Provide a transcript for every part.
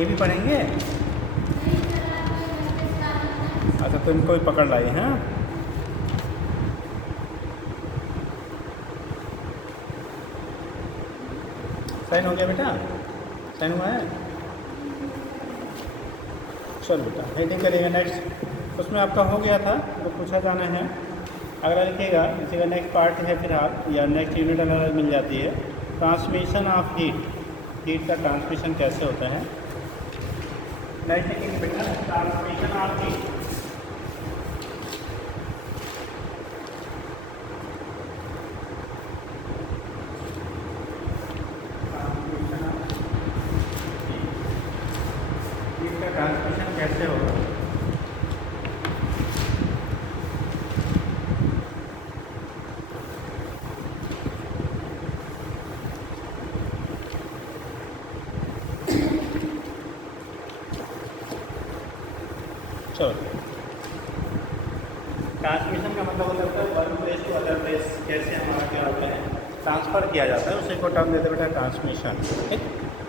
ये भी पढ़ेंगे? अच्छा, तो इनको भी पकड़ लाई हैं। साइन हो गया बेटा? साइन हुआ है? चलो बेटा हेडिंग करेंगे नेक्स्ट। उसमें आपका हो गया था तो पूछा जाना है, अगर लिखिएगा इसी का नेक्स्ट पार्ट है फिलहाल या नेक्स्ट यूनिट अगर मिल जाती है, ट्रांसमिशन ऑफ हीट, हीट का ट्रांसमिशन कैसे होता है। नेक्स्ट लिखेंगे बेटा ट्रांसमिशन ऑफ हीट। ट्रांसमिशन कैसे होगा? चलो, ट्रांसमिशन का मतलब होता है one place to other place, कैसे हमारा क्या होता है ट्रांसफ़र किया जाता है, उसी को टर्म देते बेटा ट्रांसमिशन। ठीक,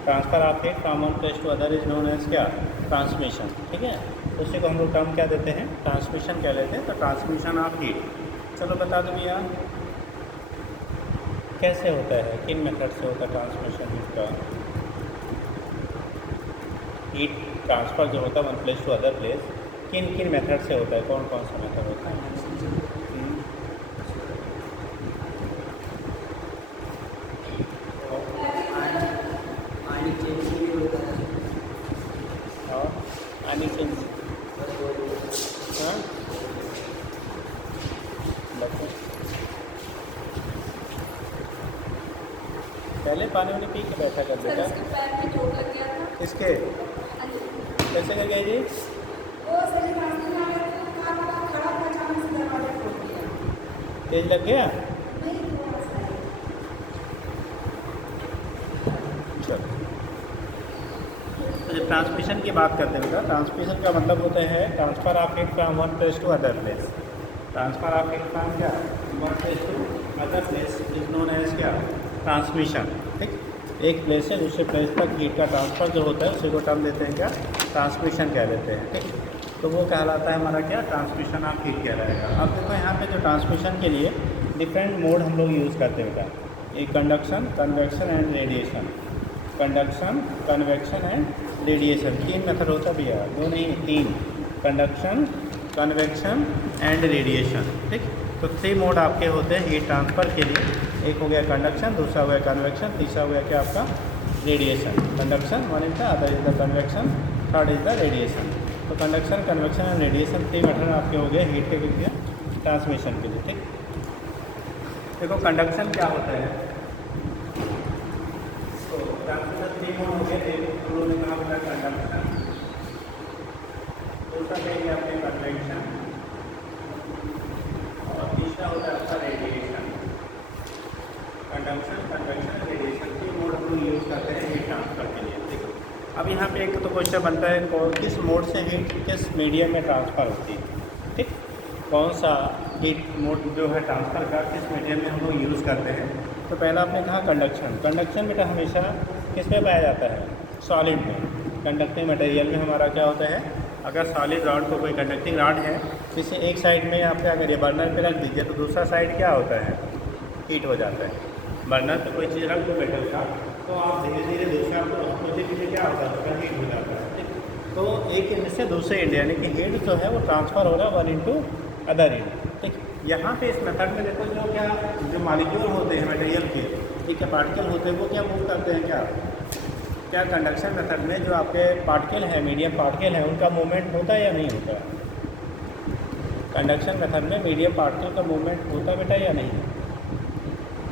transfer of heat from one place to other is known as क्या, ट्रांसमिशन। ठीक है, उसी को हम लोग टर्म क्या देते हैं, ट्रांसमिशन क्या लेते हैं, तो ट्रांसमिशन ऑफ हीट। चलो बता दो भैया कैसे होता है, किन मेथड से होता है ट्रांसमिशन हीट का। हीट ट्रांसफ़र जो होता है one place to other place, किन किन मेथड से होता है, कौन कौन सा मेथड होता है। आनी चेंज, हाँ पहले पानी वानी पी के बैठा कर बेटा। इसके कैसे कर गए जी? तेज लग गया? चलो, तो जब ट्रांसमिशन की बात करते हैं बेटा, ट्रांसमिशन का मतलब होता है transfer of heat from one place to other place. Transfer of heat from क्या, one place to other place is known as क्या, ट्रांसमिशन। ठीक, एक प्लेस से दूसरे प्लेस तक हीट का ट्रांसफ़र जो होता है उसी को टर्म देते हैं क्या, ट्रांसमिशन कह देते हैं। ठीक, तो वो कहलाता है हमारा क्या, ट्रांसमिशन ऑफ हीट कहलाएगा। अब देखो यहाँ पे जो ट्रांसमिशन के लिए डिफरेंट मोड हम लोग यूज़ करते हैं बेटा, एक conduction, convection and radiation. Conduction, convection and radiation, तीन मेथड होता है भैया, दो नहीं तीन, कंडक्शन, कन्वेक्शन एंड रेडिएशन। ठीक, तो थ्री मोड आपके होते हैं हीट ट्रांसफ़र के लिए, एक हो गया कंडक्शन, दूसरा हो गया कन्वेक्शन, तीसरा हो गया क्या आपका radiation. Conduction one is the, other is the convection, third is the radiation. तो conduction, convection and radiation three method आपके हो गए हीट के लिए ट्रांसमिशन के लिए। ठीक, देखो कंडक्शन क्या होता है, तो ट्रांसमिशन थ्री मोड हो गए, एक हम लोग ने कहा होता है कंडक्शन, दूसरा कहेंगे आपके कन्वेक्शन और तीसरा होता है आपका रेडिएशन। कंडक्शन, कन्वेक्शन, रेडिएशन की मोड हम लोग यूज़ करते हैं हीट ट्रांसफ़र के लिए। देखो अब यहाँ पे एक तो क्वेश्चन बनता है, किस मोड से हीट किस मीडियम में ट्रांसफ़र होती है। ठीक, कौन सा हीट मोड जो है ट्रांसफ़र का किस मीडियम में हम लोग यूज़ करते हैं। तो पहला आपने कहा कंडक्शन। कंडक्शन बेटा हमेशा किस में पाया जाता है, सॉलिड में। कंडक्टिंग मटेरियल में हमारा क्या होता है, अगर सॉलिड रॉड को कोई कंडक्टिंग रॉड है, इसे एक साइड में आप क्या करिए बर्नर पे रख दीजिए, तो दूसरा साइड क्या होता है, हीट हो जाता है। बर्नर पे कोई चीज़ रख दो मेटल का, तो आप धीरे धीरे दूसरा मुझे पीछे क्या होता है, उसका हीट हो जाता है। तो एक एंड से दूसरे एंड यानी कि हीट जो है वो ट्रांसफ़र हो रहा है वन इंटू अदर एंड। ठीक, यहाँ पे इस मेथड में देखो जो क्या जो मॉलिक्यूल होते हैं मटेरियल के, ठीक है, पार्टिकल होते हैं, वो क्या मूव करते हैं, क्या कंडक्शन मेथड में जो आपके पार्टिकल है, मीडियम पार्टिकल है, उनका मूवमेंट होता है या नहीं होता है। कंडक्शन मेथड में मीडियम पार्टिकल का मूवमेंट होता है बेटा या नहीं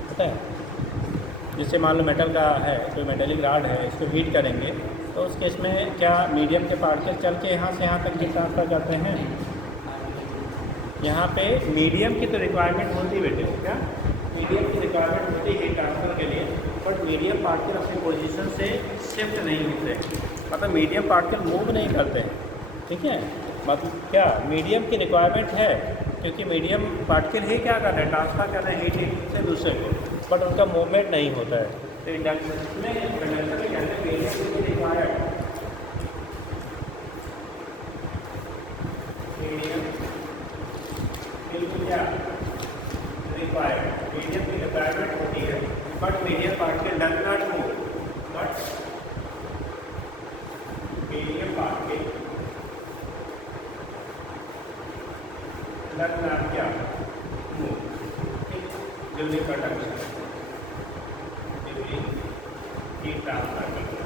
होता है। जैसे मान लो मेटल का है, कोई मेटेलिक रॉड है, इसको हीट करेंगे तो उस केस में क्या मीडियम के पार्टिकल चल के यहाँ से यहाँ तक हीट ट्रांसफ़र करते हैं। यहाँ पे मीडियम की तो रिक्वायरमेंट होती है बेटे, क्या मीडियम की रिक्वायरमेंट होती है हीट ट्रांसफ़र के लिए, बट मीडियम पार्टिकल अपनी पोजीशन से शिफ्ट नहीं होते, मतलब मीडियम पार्टिकल मूव नहीं करते हैं। ठीक है, मतलब क्या मीडियम की रिक्वायरमेंट है, क्योंकि मीडियम पार्टिकल ही क्या कर रहे हैं, ट्रांसफ़र कर रहे हैं हीट एक से दूसरे को, बट उनका मूवमेंट नहीं होता है। तो इंडक्शन में कहते हैं मीडियम की रिक्वायर्ड दर में आप क्या move, during conduction, during heat transfer करना।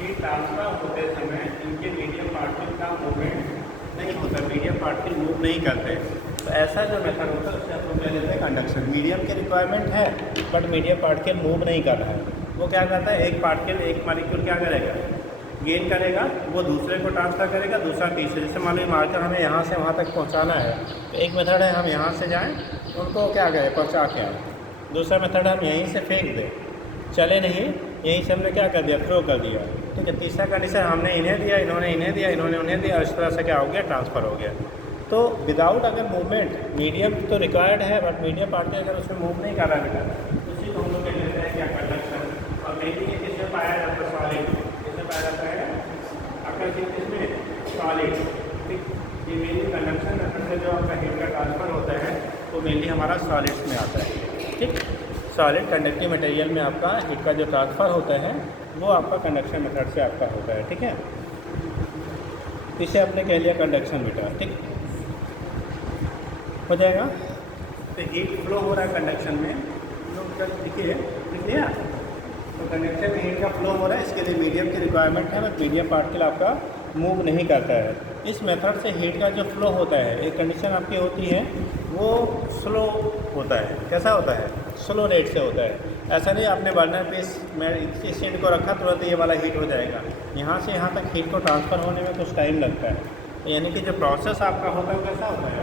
हीट ट्रांसफर होते समय इनके मीडियम पार्टिकल का मूवमेंट नहीं होता, मीडियम पार्टिकल मूव नहीं करते। तो ऐसा जो मेथड होता है उससे हम लोग कह देते हैं कंडक्शन। मीडियम की रिक्वायरमेंट है बट मीडियम पार्टिकल मूव नहीं कर रहा है, वो क्या करता है, एक पार्टिकल एक मॉलिक्यूल क्या करेगा, गेन करेगा, वो दूसरे को ट्रांसफ़र करेगा, दूसरा तीसरे। जैसे मान लीजिए मार्कर हमें यहाँ से वहाँ तक पहुँचाना है, तो एक मेथड है हम यहाँ से जाएँ उनको क्या करें पहुँचा के आए, दूसरा मेथड हम यहीं से फेंक दें, चले नहीं, यहीं से हमने क्या कर दिया, थ्रो कर दिया, ठीक है। तीसरा कंडीशन हमने इन्हें दिया, इन्होंने इन्हें दिया, इन्होंने उन्हें दिया, इस तरह से क्या हो गया, ट्रांसफ़र हो गया। तो विदाउट अगर मूवमेंट, मीडियम तो रिक्वायर्ड है बट मीडियम पार्टिकल अगर उसमें मूव नहीं कर रहा बेटा, उसी को हम लोग कह देते हैं क्या, कंडक्शन। और मेनली ये किसमें पाया जाता है, सॉलिड, किसमें पाया जाता है, आकर्षित किसमें, सॉलिड, ठीक। ये मेनली कंडक्शन मेथड से जो आपका हीट का ट्रांसफ़र होता है वो मेनली हमारा सॉलिड्स में आता है, ठीक। सॉलिड कंडक्टिव मटेरियल में आपका हीट का जो ट्रांसफ़र होता है वो आपका कंडक्शन मेथड से आपका होता है, ठीक है। इसे आपने कह लिया कंडक्शन बेटा, ठीक हो जाएगा। तो हीट फ्लो हो रहा है कंडक्शन में, देखिए लिख लिया, तो कंडक्शन में हीट का फ्लो हो रहा है, इसके लिए मीडियम की रिक्वायरमेंट है बट मीडियम पार्टिकल आपका मूव नहीं करता है। इस मेथड से हीट का जो फ्लो होता है, एक कंडीशन आपकी होती है वो स्लो होता है। कैसा होता है, स्लो रेट से होता है। ऐसा नहीं आपने बर्नर पे इस हीट को रखा तुरंत ये वाला हीट हो जाएगा, यहाँ से यहाँ तक हीट को ट्रांसफ़र होने में कुछ टाइम लगता है। यानी कि जो प्रोसेस आपका होता है कैसा होता है,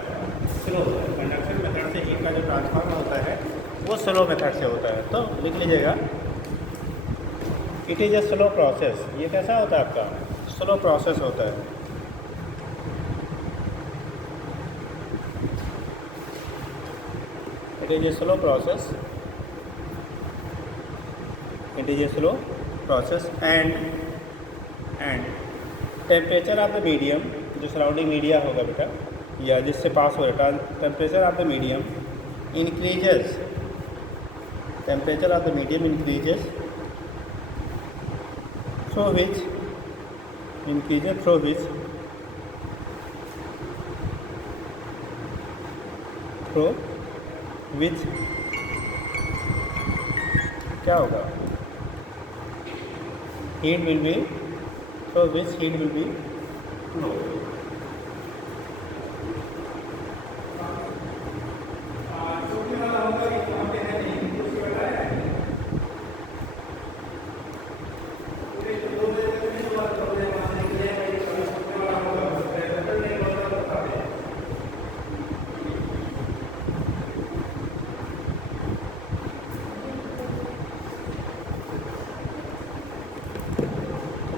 स्लो होता है। कंडक्शन मेथड से हीट का जो ट्रांसफर होता है वो स्लो मेथड से होता है। तो लिख लीजिएगा, it is a slow process. ये कैसा होता है आपका, स्लो प्रोसेस होता है। It is a slow process, it is a slow process and temperature of the medium, जो सराउंडिंग मीडिया होगा बेटा या जिससे पास हो रहा है, temperature of the medium increases, temperature of the medium increases through which क्या होगा, heat will be, through which heat will be flow।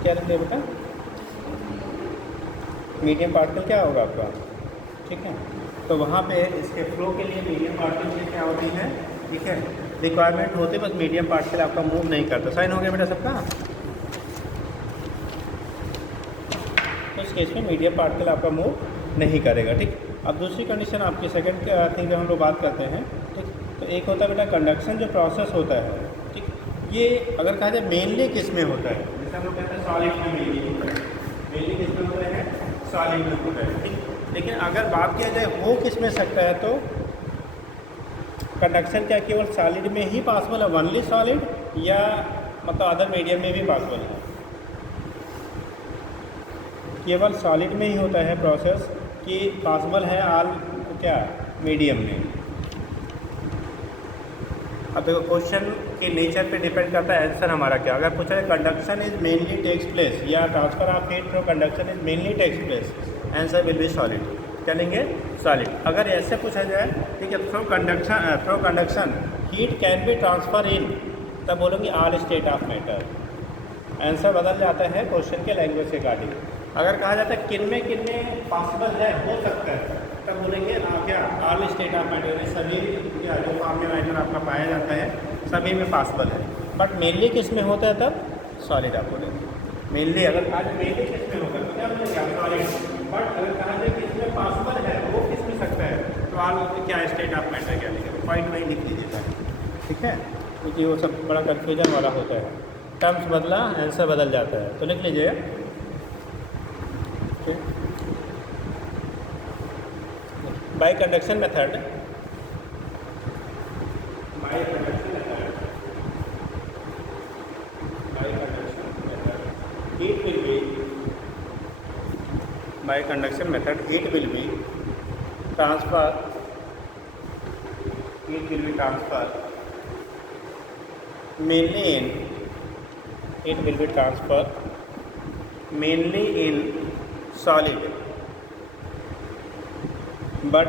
क्या लिखते हैं बेटा, मीडियम पार्टिकल क्या होगा आपका, ठीक है। तो वहाँ पे इसके फ्लो के लिए मीडियम पार्टिकल की क्या होती है, ठीक है, रिक्वायरमेंट होती है, बस मीडियम पार्टिकल आपका मूव नहीं करता। साइन हो गया बेटा सबका। तो इस केस में मीडियम पार्टिकल आपका मूव नहीं करेगा, ठीक। अब दूसरी कंडीशन आपकी सेकंड थिंग जो हम लोग बात करते हैं, ठीक। तो एक होता है बेटा कंडक्शन जो प्रोसेस होता है, ठीक। ये अगर कहा जाए मेनली किस में होता है, जैसे हम लोग कहते हैं सॉलिड में मेनली किस में होता है, सॉलिड में होता है, ठीक। लेकिन अगर बात किया जाए हो किस में सकता है, तो कंडक्शन क्या केवल सॉलिड में ही पॉसिबल है, ओनली सॉलिड, या मतलब अदर मीडियम में भी पॉसिबल है? केवल सॉलिड में ही होता है प्रोसेस कि पॉसिबल है ऑल क्या मीडियम में? अब देखो क्वेश्चन के नेचर पे डिपेंड करता है आंसर हमारा क्या। अगर पूछा जाए conduction is mainly takes place या transfer of heat through conduction is mainly takes place, answer will be solid. क्या लेंगे, सॉलिड। अगर ऐसे पूछा जाए, ठीक है, through conduction heat can be transfer in, तब बोलोगे all state of matter. Answer बदल जाता है क्वेश्चन के लैंग्वेज के अकॉर्डिंग। अगर कहा जाता है किन में पॉसिबल है, हो सकता है, तब बोलेंगे क्या ऑल स्टेट ऑफ मैटर, सभी क्या जो फॉर्म में मैटर आपका पाया जाता है सभी में पॉसिबल है। बट मेनली किस में होता है, तब सॉलिड आप बोलेंगे। मेनली अगर कहा जाए मेनली किस में होगा तो क्या बोलेंगे, सॉलिड। बट अगर कहा जाए किस में पॉसिबल है, वो किस में सकता है, तो ऑल क्या स्टेट ऑफ मैटर क्या लिखेगा, पॉइंट वही लिख लीजिएगा, ठीक है, क्योंकि वो सब बड़ा कन्फ्यूजन वाला होता है। टर्म्स बदला आंसर बदल जाता है, तो लिख लीजिए। by conduction method, heat will be by conduction method heat will be transferred mainly in solid, but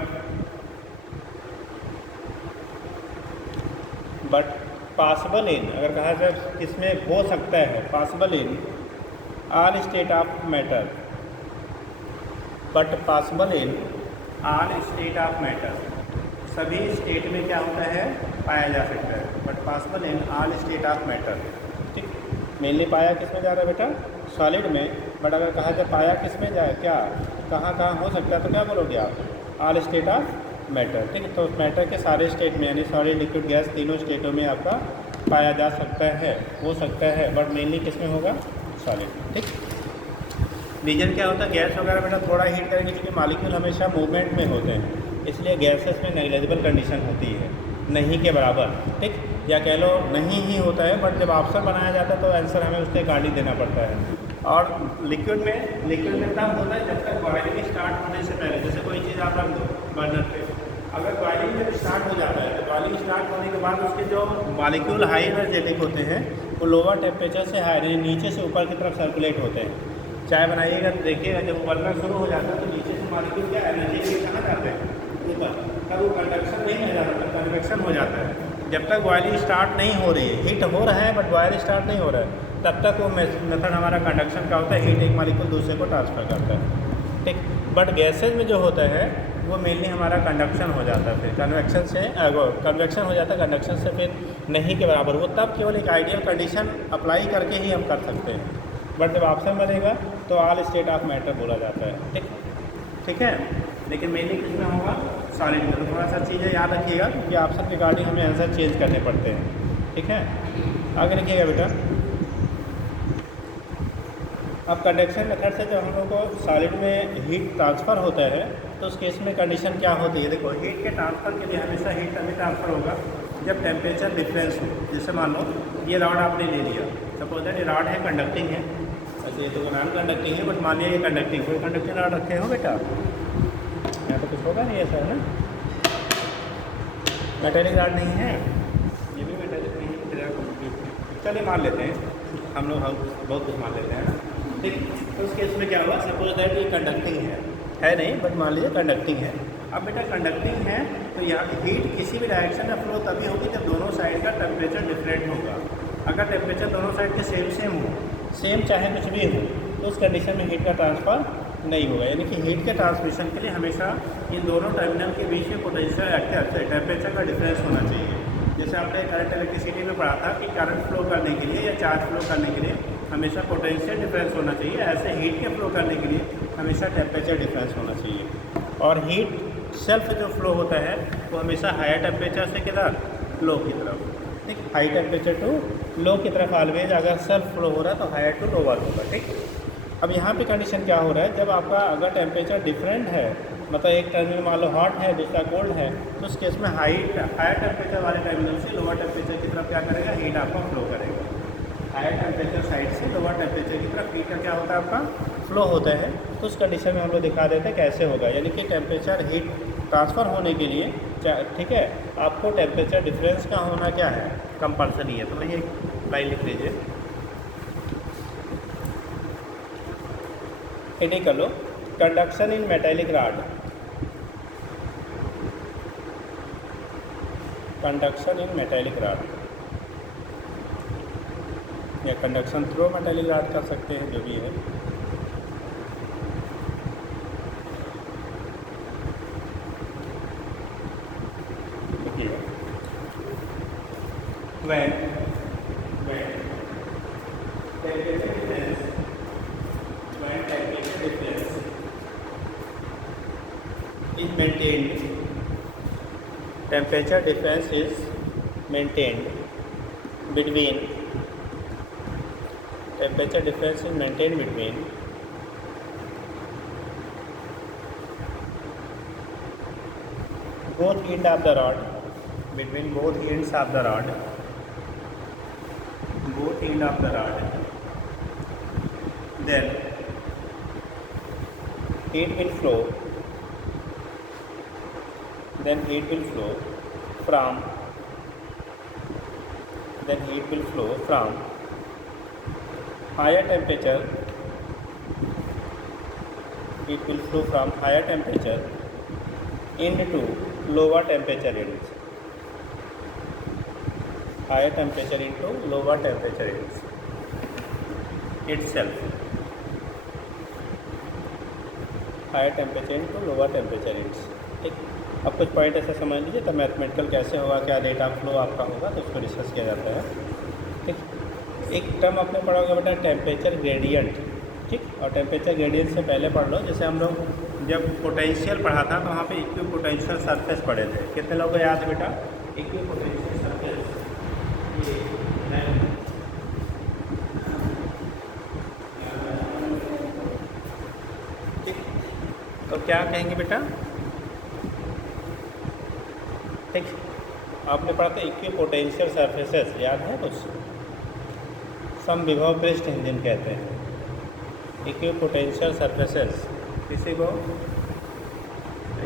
possible in, अगर कहा जाए किसमें हो सकता है, possible in all state of matter, but possible in all state of matter, सभी state में क्या होता है, पाया जा सकता है, but possible in all state of matter. ठीक, मेनली पाया किस में जा रहा है बेटा, सॉलिड में, बट अगर कहा जाए पाया किस में जाए, क्या कहाँ हो सकता है, तो क्या बोलोगे आप, ऑल स्टेट ऑफ मैटर। ठीक, तो मैटर के सारे स्टेट में यानी सॉलिड लिक्विड गैस तीनों स्टेटों में आपका पाया जा सकता है, हो सकता है, बट मेनली किस में होगा, सॉलिड। ठीक, रीजन क्या होता है, गैस वगैरह बेटा थोड़ा हीट करेंगे क्योंकि मॉलिक्यूल हमेशा मूवमेंट में होते हैं, इसलिए गैसेस में नेग्लिजिबल कंडीशन होती है, नहीं के बराबर। ठीक, या कह लो नहीं ही होता है, बट जब ऑप्शन बनाया जाता है तो आंसर हमें उसके अकॉर्डिंग देना पड़ता है। और लिक्विड में तब होता है जब तक बॉयलिंग स्टार्ट होने से पहले, जैसे कोई चीज़ आप रख दो बर्नर पे, अगर बॉयलिंग जब स्टार्ट हो जाता है तो बॉयलिंग स्टार्ट होने के बाद उसके जो मॉलिक्यूल हाई एनर्जेटिक होते हैं वो लोअर टेम्परेचर से हाई नीचे से ऊपर की तरफ सर्कुलेट होते हैं। चाय बनाइएगा तो देखिएगा जब उबलना शुरू हो जाता है तो नीचे से मॉलिक्यूल क्या एनर्जी के कहाँ जाते हैं, ऊपर, तब वो कंडक्शन नहीं हो जाता, कन्वेक्शन हो जाता है। जब तक बॉयलिंग स्टार्ट नहीं हो रही है, हीट हो रहा है बट बॉयल स्टार्ट नहीं हो रहा है, तब तक वो मेथड हमारा कंडक्शन का होता है, हीट एक मॉलिक्यूल दूसरे को ट्रांसफ़र करता है। ठीक, बट गैसेज में जो होता है वो मेनली हमारा कंडक्शन हो जाता है, फिर कन्वेक्शन से कन्वेक्शन हो जाता है, कंडक्शन से फिर नहीं के बराबर। वो तब केवल एक आइडियल कंडीशन अप्लाई करके ही हम कर सकते हैं, बट जब ऑप्शन बनेगा तो ऑल स्टेट ऑफ मैटर बोला जाता है। ठीक है, लेकिन मेनली किसमें होगा, सॉलिड में। तो थोड़ा सा चीज़ें याद रखिएगा क्योंकि ऑप्शन के अकॉर्डिंग हमें आंसर चेंज करने पड़ते हैं। ठीक है, आगे लिखिएगा बेटा। अब कंडक्शन मेथड से जब हम लोग को सॉलिड में हीट ट्रांसफ़र होता है तो उस केस में कंडीशन क्या होती है, देखो हीट के ट्रांसफ़र के लिए हमेशा हीट तभी ट्रांसफ़र होगा जब टेम्परेचर डिफरेंस हो। जैसे मान लो ये रॉड आपने ले लिया, सपोज दैट ये रॉड है कंडक्टिंग है, वैसे ये तो नॉन कंडक्टिंग है, बट मान लिया ये कंडक्टिंग, कोई कंडक्टिंग रॉड रखे हो बेटा, यहाँ तो कुछ होगा नहीं ऐसा है ना, मेटेलिक रॉड नहीं है, ये भी मेटेलिक नहीं है, चलिए मान लेते हैं हम लोग, बहुत कुछ मान लेते हैं ना। ठीक, तो उस केस में क्या हुआ, सपोज दैट ये कंडक्टिंग है नहीं, बट मान लीजिए कंडक्टिंग है। अब बेटा कंडक्टिंग है तो यहाँ हीट किसी भी डायरेक्शन में फ्लो तभी होगी जब दोनों साइड का टेम्परेचर डिफरेंट होगा। अगर टेम्परेचर दोनों साइड के सेम हो, सेम चाहे कुछ भी हो, तो उस कंडीशन में हीट का ट्रांसफ़र नहीं होगा। यानी कि हीट के ट्रांसमिशन के लिए हमेशा इन दोनों टर्मिनल के बीच में पोटेंशियल टेम्परेचर का डिफरेंस होना चाहिए। जैसे आपने करंट इलेक्ट्रिसिटी में पढ़ा था कि करंट फ्लो करने के लिए या चार्ज फ्लो करने के लिए हमेशा पोटेंशियल डिफरेंस होना चाहिए, ऐसे हीट के फ्लो करने के लिए हमेशा टेम्परेचर डिफरेंस होना चाहिए। और हीट सेल्फ जो फ्लो होता है वो हमेशा हायर टेम्परेचर से किधर, लो की तरफ। ठीक, हाई टेम्परेचर टू लो की तरफ ऑलवेज अगर सेल्फ फ्लो हो रहा है तो हायर टू लोअर होगा। ठीक, अब यहाँ पे कंडीशन क्या हो रहा है, जब आपका अगर टेम्परेचर डिफरेंट है, मतलब एक टर्मिनल मान लो हॉट है दूसरा कोल्ड है, तो उस केस में हायर टेम्परेचर वाले टर्मिनल से लोअर टेम्परेचर की तरफ क्या करेगा, हीट आपका फ्लो करेगा। हायर टेम्परेचर साइड से लोअर टेम्परेचर की तरफ हीट का क्या होता है, आपका फ्लो होता है। तो उस कंडीशन में हम लोग दिखा देते हैं कैसे होगा, यानी कि टेम्परेचर हीट ट्रांसफ़र होने के लिए ठीक है, आपको टेम्परेचर डिफरेंस का होना क्या है, कंपल्सरी है। तो वही एक लाइन लिख लीजिए, हेडिंग कर लो, conduction in metallic rod, conduction in metallic rod, या कंडक्शन थ्रू मेटेलिक रॉड कर सकते हैं, जो भी है। when temperature difference is maintained, temperature difference is maintained between, temperature difference is maintained between . both end of the rod, between both ends of the rod, both end of the rod, then heat will flow, then heat will flow from, then heat will flow from higher temperature, it will flow from higher temperature into lower temperature ends, higher temperature into lower temperature ends itself, higher temperature into lower temperature ends। ठीक, अब कुछ point ऐसे समझ लीजिए तो mathematical कैसे होगा, क्या रेट ऑफ फ्लो आपका होगा, तो उसको डिस्कस किया जाता है। ठीक, एक टर्म आपने पढ़ा होगा बेटा टेम्परेचर ग्रेडियंट। ठीक, और टेम्परेचर ग्रेडियंट से पहले पढ़ लो, जैसे हम लोग जब पोटेंशियल पढ़ा था तो वहाँ पे इक्वी पोटेंशियल सरफेस पढ़े थे। कितने लोगों को याद है बेटा? इक्वी पोटेंशियल सरफेस ये है। ठीक, तो क्या कहेंगे बेटा? ठीक, आपने पढ़ा था इक्वी पोटेंशियल सरफेसेस, याद है कुछ? सम विभव पृष्ठ जिन कहते हैं इक्वी पोटेंशियल सरफेसेस। किसी को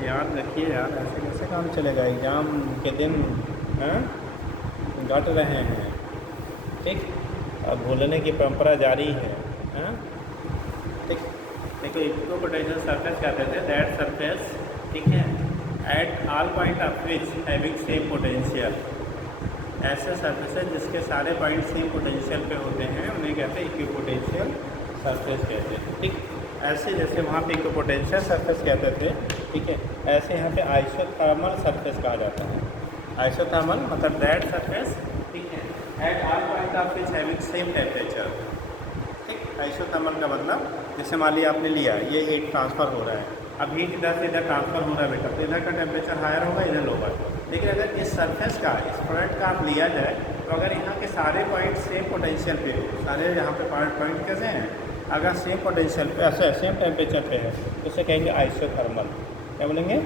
याद रखिए यार, ऐसे कैसे काम चलेगा, एग्ज़ाम के दिन घट रहे हैं। ठीक, अब भूलने की परंपरा जारी है। ठीक, देखो इक्वी पोटेंशियल सरफेस कहते थे दैट सरफेस, ठीक है, at all point of which having same potential, ऐसे सरफेसेस जिसके सारे पॉइंट सेम पोटेंशियल पे होते हैं उन्हें कहते हैं इक्वी पोटेंशियल सरफेस कहते हैं। ठीक, ऐसे जैसे वहाँ पे इक्वी पोटेंशियल सरफेस कहते थे, ठीक है, ऐसे यहाँ पे आइसोथर्मल सरफेस कहा जाता है। आइसोथर्मल मतलब दैट सरफेस, ठीक है, at all point of which having same temperature. ठीक, आइसोथर्मल का मतलब जैसे मान लिया आपने लिया ये हीट ट्रांसफ़र हो रहा है, अब हीट इधर से इधर ट्रांसफ़र हो रहा है बेटा, तो इधर का टेम्परेचर हायर होगा, इधर लोअर। लेकिन अगर इस सरफेस का, इस प्रोडक्ट का आप लिया जाए तो अगर यहाँ के सारे पॉइंट सेम पोटेंशियल पे हो, सारे यहाँ पे पॉइंट कैसे हैं, अगर सेम पोटेंशियल पे, ऐसे सेम टेम्परेचर पे है तो उसे कहेंगे आइसोथर्मल। क्या बोलेंगे?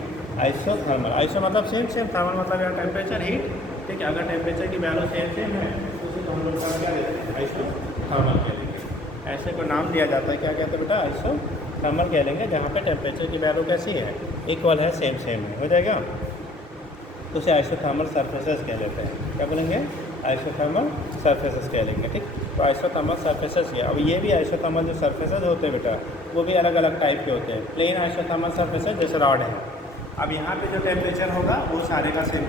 आइसोथर्मल। आइसो मतलब सेम, थर्मल मतलब यहाँ टेम्परेचर हीट। ठीक है, अगर टेम्परेचर की वैल्यू सेम है तो उसे हम लोग क्या कहते हैं? आइसोथर्मल कहेंगे। ऐसे को नाम दिया जाता है, क्या कहते हैं बेटा? आइसोथर्मल कह लेंगे जहाँ पे टेम्परेचर की वैल्यू कैसी है, इक्वल है, सेम है, हो जाएगा, तो उसे आइसोथर्मल सरफेसेस कह लेते हैं। क्या बोलेंगे? आइसोथर्मल सरफेसेस कह लेंगे। ठीक, तो आइसोथर्मल सरफेसेस ये, अब ये भी आइसोथर्मल जो सरफेसेस होते हैं बेटा वो भी अलग अलग टाइप के होते हैं। प्लेन आइसोथर्मल सरफेसेस जैसे रॉड है, अब यहाँ पे जो टेम्परेचर होगा वो सारे का सेम।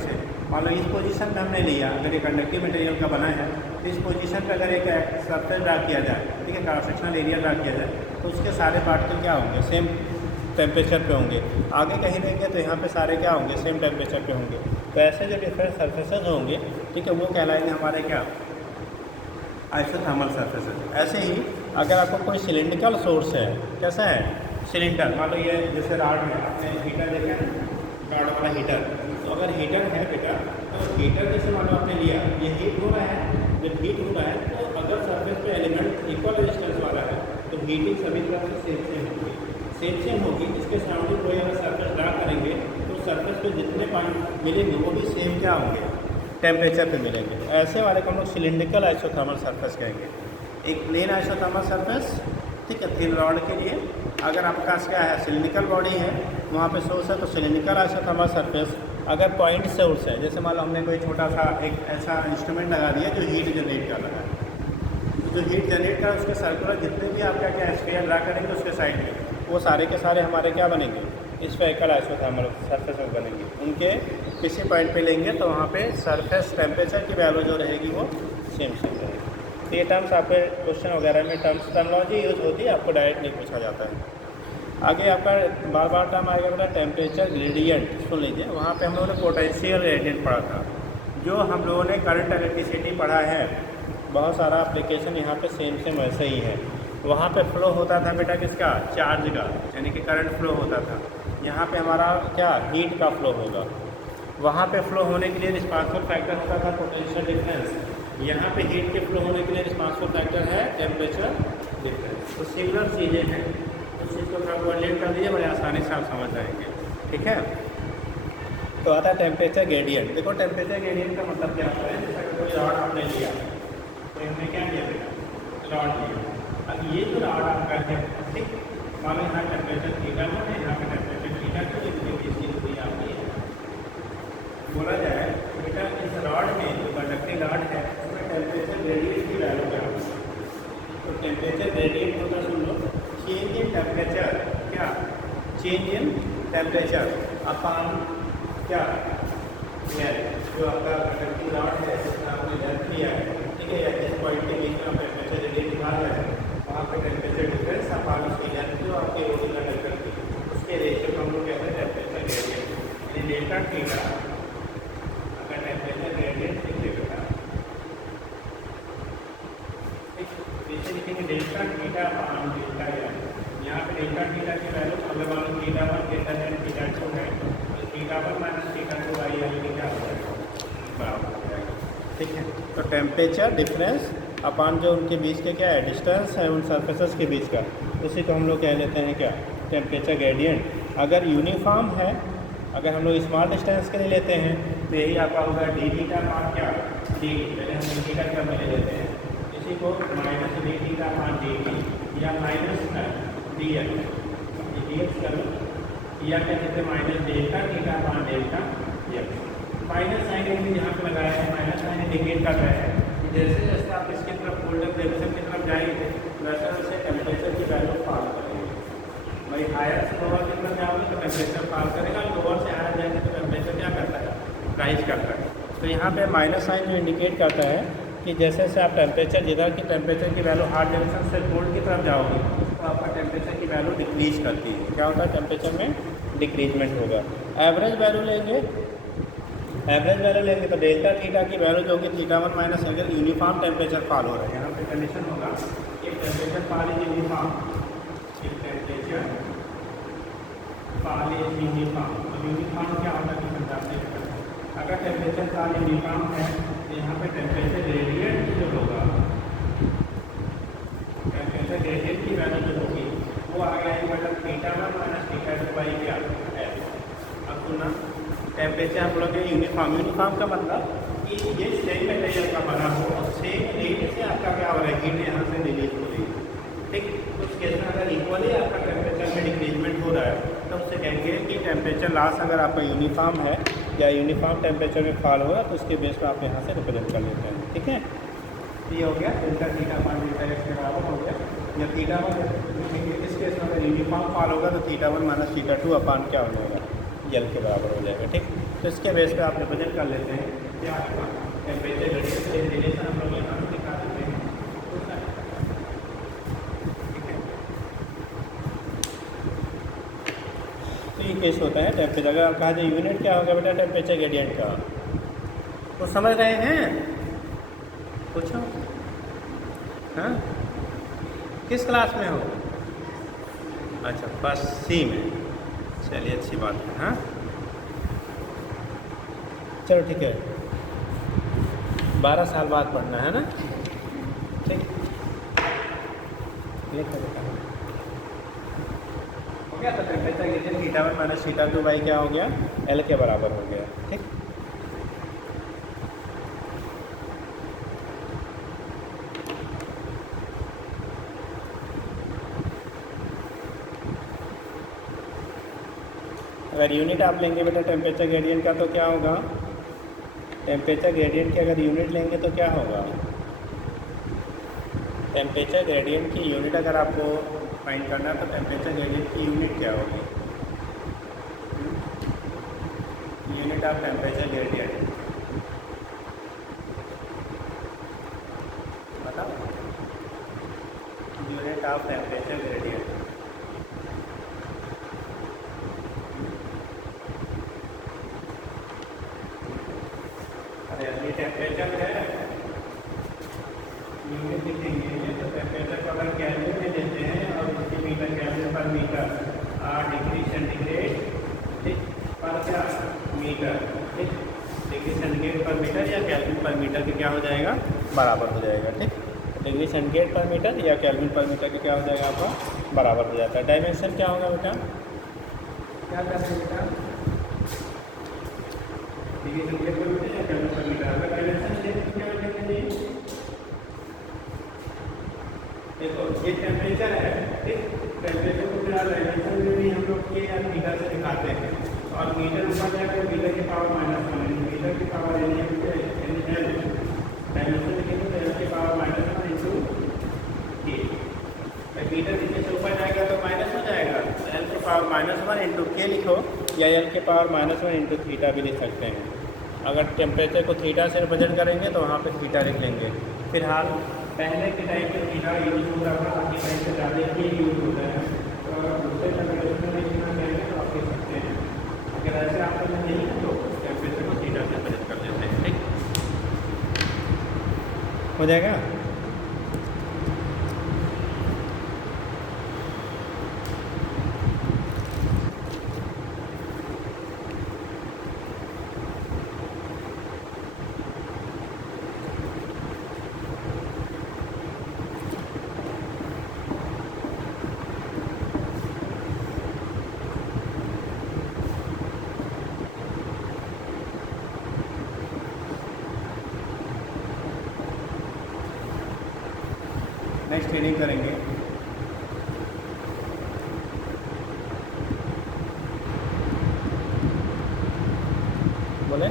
मान लो इस पोजीशन पे हमने लिया, अगर ये कंडक्टिव मटेरियल का बना है तो इस पोजीशन पे अगर एक सरफेस ड्रा किया जाए, ठीक है, क्रॉस सेक्शनल एरिया ड्रा किया जाए तो उसके सारे पार्टिकल क्या होंगे? सेम टेम्परेचर पे होंगे। आगे कहीं देंगे तो यहाँ पे सारे क्या होंगे? सेम टेम्परेचर पे होंगे। तो ऐसे जो डिफरेंट सरफेसेस होंगे, ठीक है, वो कहलाएंगे हमारे क्या? Isothermal surfaces. ऐसे ही अगर आपको कोई सिलिंड्रिकल सोर्स है, कैसा है? सिलेंडर, मान लो ये जैसे रॉड में आपने हीटर देखा है, रॉड वाला हीटर, तो अगर हीटर है बेटा तो हीटर जैसे मान लो आपने लिया, ये हीट हो रहा है, जब हीट हो रहा है तो अगर सरफेस पे एलिमेंट इक्वल रेजिस्टेंस वाला है तो हीटिंग सभी तरह से सेम होगी, सेम होगी। इसके सामने कोई अगर सरफेस ड्रा करेंगे तो सरफेस पे जितने पॉइंट मिलेंगे वो भी सेम क्या होंगे? टेम्परेचर पे मिलेंगे। ऐसे वाले को हम लोग सिलिंड्रिकल आइसोथर्मल सरफेस कहेंगे। एक प्लेन आइसोथर्मल सरफेस, ठीक है, थिन रॉड के लिए। अगर आपके पास क्या है? सिलिंड्रिकल बॉडी है, वहाँ पे सोर्स है तो सिलिंड्रिकल आइसोथर्मल सरफेस। अगर पॉइंट सोर्स है, जैसे मान लो हमने कोई छोटा सा एक ऐसा इंस्ट्रूमेंट लगा दिया जो हीट जनरेट कर रहा है, तो जो हीट जनरेट कर उसके सर्कुलर जितने भी आपका क्या स्फीयर ड्रा करेंगे उसके साइड में, वो सारे के सारे हमारे क्या बनेंगे? स्फेरिकल आइसोथर्मल सरफेस बनेंगे। उनके किसी पॉइंट पे लेंगे तो वहाँ पे सरफेस टेम्परेचर की वैल्यू जो रहेगी वो सेम रहेगी। तो ये टर्म्स आपके क्वेश्चन वगैरह में टर्मोलॉजी यूज होती है, आपको डायरेक्ट नहीं पूछा जाता है। आगे आपका बार बार टर्म आएगा बेटा टेम्परेचर ग्रेडियंट, सुन लीजिए। वहाँ पे हम लोगों ने पोटेंशियल ग्रेडियंट पढ़ा था, जो हम लोगों ने करंट इलेक्ट्रिसिटी पढ़ा है, बहुत सारा एप्लीकेशन यहाँ पे सेम वैसे ही है। वहाँ पे फ्लो होता था बेटा किसका? चार्ज का, यानी कि करंट फ्लो होता था। यहाँ पे हमारा क्या? हीट का फ्लो होगा। वहाँ पे फ्लो होने के लिए रिस्पांसिबल फैक्टर होता था पोटेंशियल डिफरेंस, यहाँ पे हीट के फ्लो होने के लिए रिस्पांसिबल फैक्टर है टेम्परेचर डिफरेंस। तो सिमिलर चीज़ें हैं, तो चीज़ को थोड़ा कोऑर्डिनेट कर दीजिए, बड़े आसानी से आप समझ जाएंगे। ठीक है, तो आता है टेम्परेचर ग्रेडियंट। देखो टेम्परेचर ग्रेडियंट का मतलब क्या होता है, जैसा कि कोई रॉड आपने लिया तो हमने क्या किया बेटा, रॉड लिया। अब ये जो रॉड आपका है, ठीक, मान लो यहाँ टेम्परेचर थीटा वन है, यहाँ पे टेम्परेचर थीटा टू, इसके बीच की दूरी आपकी है। बोला जाए बेटा इस रॉड में जो कंडक्टिंग रॉड है उसमें टेम्परेचर ग्रेडियंट की वैल्यू क्या होगी। तो टेम्परेचर ग्रेडियंट होगा, सुन लो, चेंज इन टेम्परेचर, क्या चेंज इन टेम्परेचर अपान क्या एयर, जो आपका कंडक्टिंग रॉड है जिसमें आपने लेंथ लिया है, ठीक है, या जिस पॉइंट के बीच में आप टेम्परेचर ग्रेडियंट निकाल रहे हैं वहाँ पे टेम्परेचर डिफरेंस अपान उसकी लेंथ जो आपके ओरिजिनल कंडक्टर की उसके रेशियो को हम लोग कहते हैं टेम्परेचर ग्रेडियंट। यानी डेल्टा थीटा अगर टेम्परेचर ग्रेडियंट लिखे बेटा, जैसे लिखेंगे delta theta upon delta R. यहाँ पे डेल्टा थीटा की वैल्यू अगर मान लो theta one greater than theta two है तो theta one minus theta two Y L के क्या हो जाएगा, बराबर हो जाएगा, ठीक है। तो टेम्परेचर डिफरेंस अपान जो उनके बीच के क्या है डिस्टेंस है उन सरफेसेस के बीच का, उसी को हम लोग कह लेते हैं क्या, टेम्परेचर ग्रेडियंट। अगर यूनिफॉर्म है, अगर हम लोग स्मॉल डिस्टेंस के लिए लेते हैं तो यही आपका होगा डी थीटा मान क्या, डी, पहले हम डी थीटा टर्म में ले लेते हैं, इसी को माइनस डी थीटा मान डी टी या minus D L, D x करो, या क्या कहते हैं माइनस डेल्टा थीटा मान डेल्टा एक्स। माइनस साइन हमने यहाँ पे लगाया है, माइनस साइन इंडिकेट कर रहा है कि जैसे जैसे आप इसकी तरफ गोल्डन डायरेक्शन की तरफ जाएंगे वैसे वैसे टेम्परेचर की वैल्यू फॉल करेगी। भाई हायर से लोअर की तरफ जाओगे तो टेम्परेचर फॉल करेगा, लोअर से हायर जाएंगे तो टेम्परेचर क्या करता है, राइज करता है। तो यहाँ पे माइनस साइन जो इंडिकेट करता है कि जैसे जैसे आप टेम्परेचर जिधर की टेम्परेचर की वैल्यू हार्ड डायरेक्शन से कोल्ड की तरफ जाओगे तो आपका टेम्परेचर की वैल्यू डिक्रीज करती है। क्या होता है, टेम्परेचर में डिक्रीजमेंट होगा। एवरेज वैल्यू लेंगे, एवरेज वैल्यू लेंगे तो डेल्टा थीटा की वैल्यू जो कि थीटा वन माइनस, अगर यूनिफॉर्म टेम्परेचर फॉल हो रहा है, यहाँ पे कंडीशन होगा एक टेम्परेचर फॉल इज यूनिफॉर्म, एक टेम्परेचर फॉल इज यूनिफॉर्म। तो यूनिफॉर्म क्या होता है कि अगर टेम्परेचर फॉल यूनिफॉर्म है तो यहाँ पे टेम्परेचर ग्रेडियंट जो होगा, टेम्परेचर ग्रेडियंट की वैल्यू जो होगी वो आ गया है मतलब theta one minus theta two by क्या है। अब सुना, टेम्परेचर हम लोग यूनिफॉर्म, यूनिफॉर्म का मतलब कि ये सेम मटेरियल का बना हो और सेम रेट से आपका क्या हो रहा है, हीट यहाँ से रिलीज हो रही है, ठीक। तो उस केस में अगर इक्वली आपका टेम्परेचर में डिक्रीजमेंट हो रहा है तो उससे कहेंगे कि टेम्परेचर लॉस अगर आपका यूनिफॉर्म है या यूनिफॉर्म टेम्परेचर में फॉल हो रहा है तो उसके बेस पर आप यहाँ से रिप्रेजेंट कर लेते हैं, ठीक है। ये हो गया डेल्टा थीटा मान डेल्टा एक्स के बराबर हो गया, या थीटा वन इस केस में अगर यूनिफॉर्म फॉल होगा तो theta one minus theta two upon क्या हो जाएगा, यल के बराबर हो जाएगा, ठीक। तो इसके बेस पे आप रिप्रेजेंट कर लेते हैं क्या होगा, टेम्परेचर रिलेशन हम लोग यहाँ पर दिखा देते हैं, ठीक है। तो ये केस होता है टेम्परेचर। अगर आप कहा जाए यूनिट क्या होगा बेटा टेम्परेचर ग्रेडियंट का, तो समझ रहे हैं, पूछो, हाँ किस क्लास में हो, अच्छा फर्स्ट सी में, चलिए अच्छी बात है, हाँ चलो ठीक है, 12 साल बाद पढ़ना है ना, ठीक। हो गया, तो temperature gradient theta one minus theta two by क्या हो गया, एल के बराबर हो गया, ठीक। अगर यूनिट आप लेंगे बेटा टेम्परेचर ग्रेडियंट का तो क्या होगा, टेम्परेचर ग्रेडियंट की अगर यूनिट लेंगे तो क्या होगा, टेम्परेचर ग्रेडियंट की यूनिट अगर आपको फाइंड करना है तो टेम्परेचर ग्रेडियंट की यूनिट क्या होगी, यूनिट ऑफ टेम्परेचर ग्रेडियंट बताओ, यूनिट ऑफ टेम्परेचर ग्रेडियंट, ये टेम्परेचर है, यूनिट लिखेंगे तो टेम्परेचर को अगर केल्विन में देते हैं और इसकी मीटर केल्विन पर मीटर, 8 डिग्री सेंटीग्रेड, ठीक, पर क्या मीटर, ठीक, डिग्री सेंटीग्रेड पर मीटर या केल्विन पर मीटर के क्या हो जाएगा, बराबर हो जाएगा, ठीक। डिग्री सेंटीग्रेड पर मीटर या केल्विन पर मीटर के क्या हो जाएगा आपका, बराबर हो जाता है। डायमेंशन क्या होगा बेटा, क्या करते हैं बेटा, इंडिकेशन ये बोलते हैं कैलकुलेटर मीटर अगर डायमेंशन दें तो क्या लिखेंगे जी? देखो ये टेम्परेचर है, ठीक, टेम्परेचर को फिर डायमेंशन में भी हम लोग के या मीटर से दिखाते हैं और मीटर ऊपर जाकर मीटर की पावर -1 मीटर की पावर एल डायमेंशन लिखेंगे तो एल की पावर -1 इंटू के। मीटर नीचे से ऊपर जाएगा तो माइनस हो जाएगा, तो एल की पावर -1 इंटू के लिखो या एल की पावर -1 इंटू थीटा भी लिख सकते हैं। अगर टेम्परेचर को थीटा से रिप्रेजेंट करेंगे तो वहाँ पे थीटा लिख लेंगे। फिलहाल पहले के टाइम पे थीटा यूज होता था, आज के टाइम पे ज़्यादा ही यूज होता है, तो अगर दूसरे कैलकुलेशन में लिखना चाहेंगे तो आप लिख सकते हैं। अगर ऐसे आपको नहीं है तो टेम्परेचर को थीटा से रिप्रेजेंट कर देते हैं, ठीक हो जाएगा। नेक्स्ट ट्रेनिंग करेंगे। बोले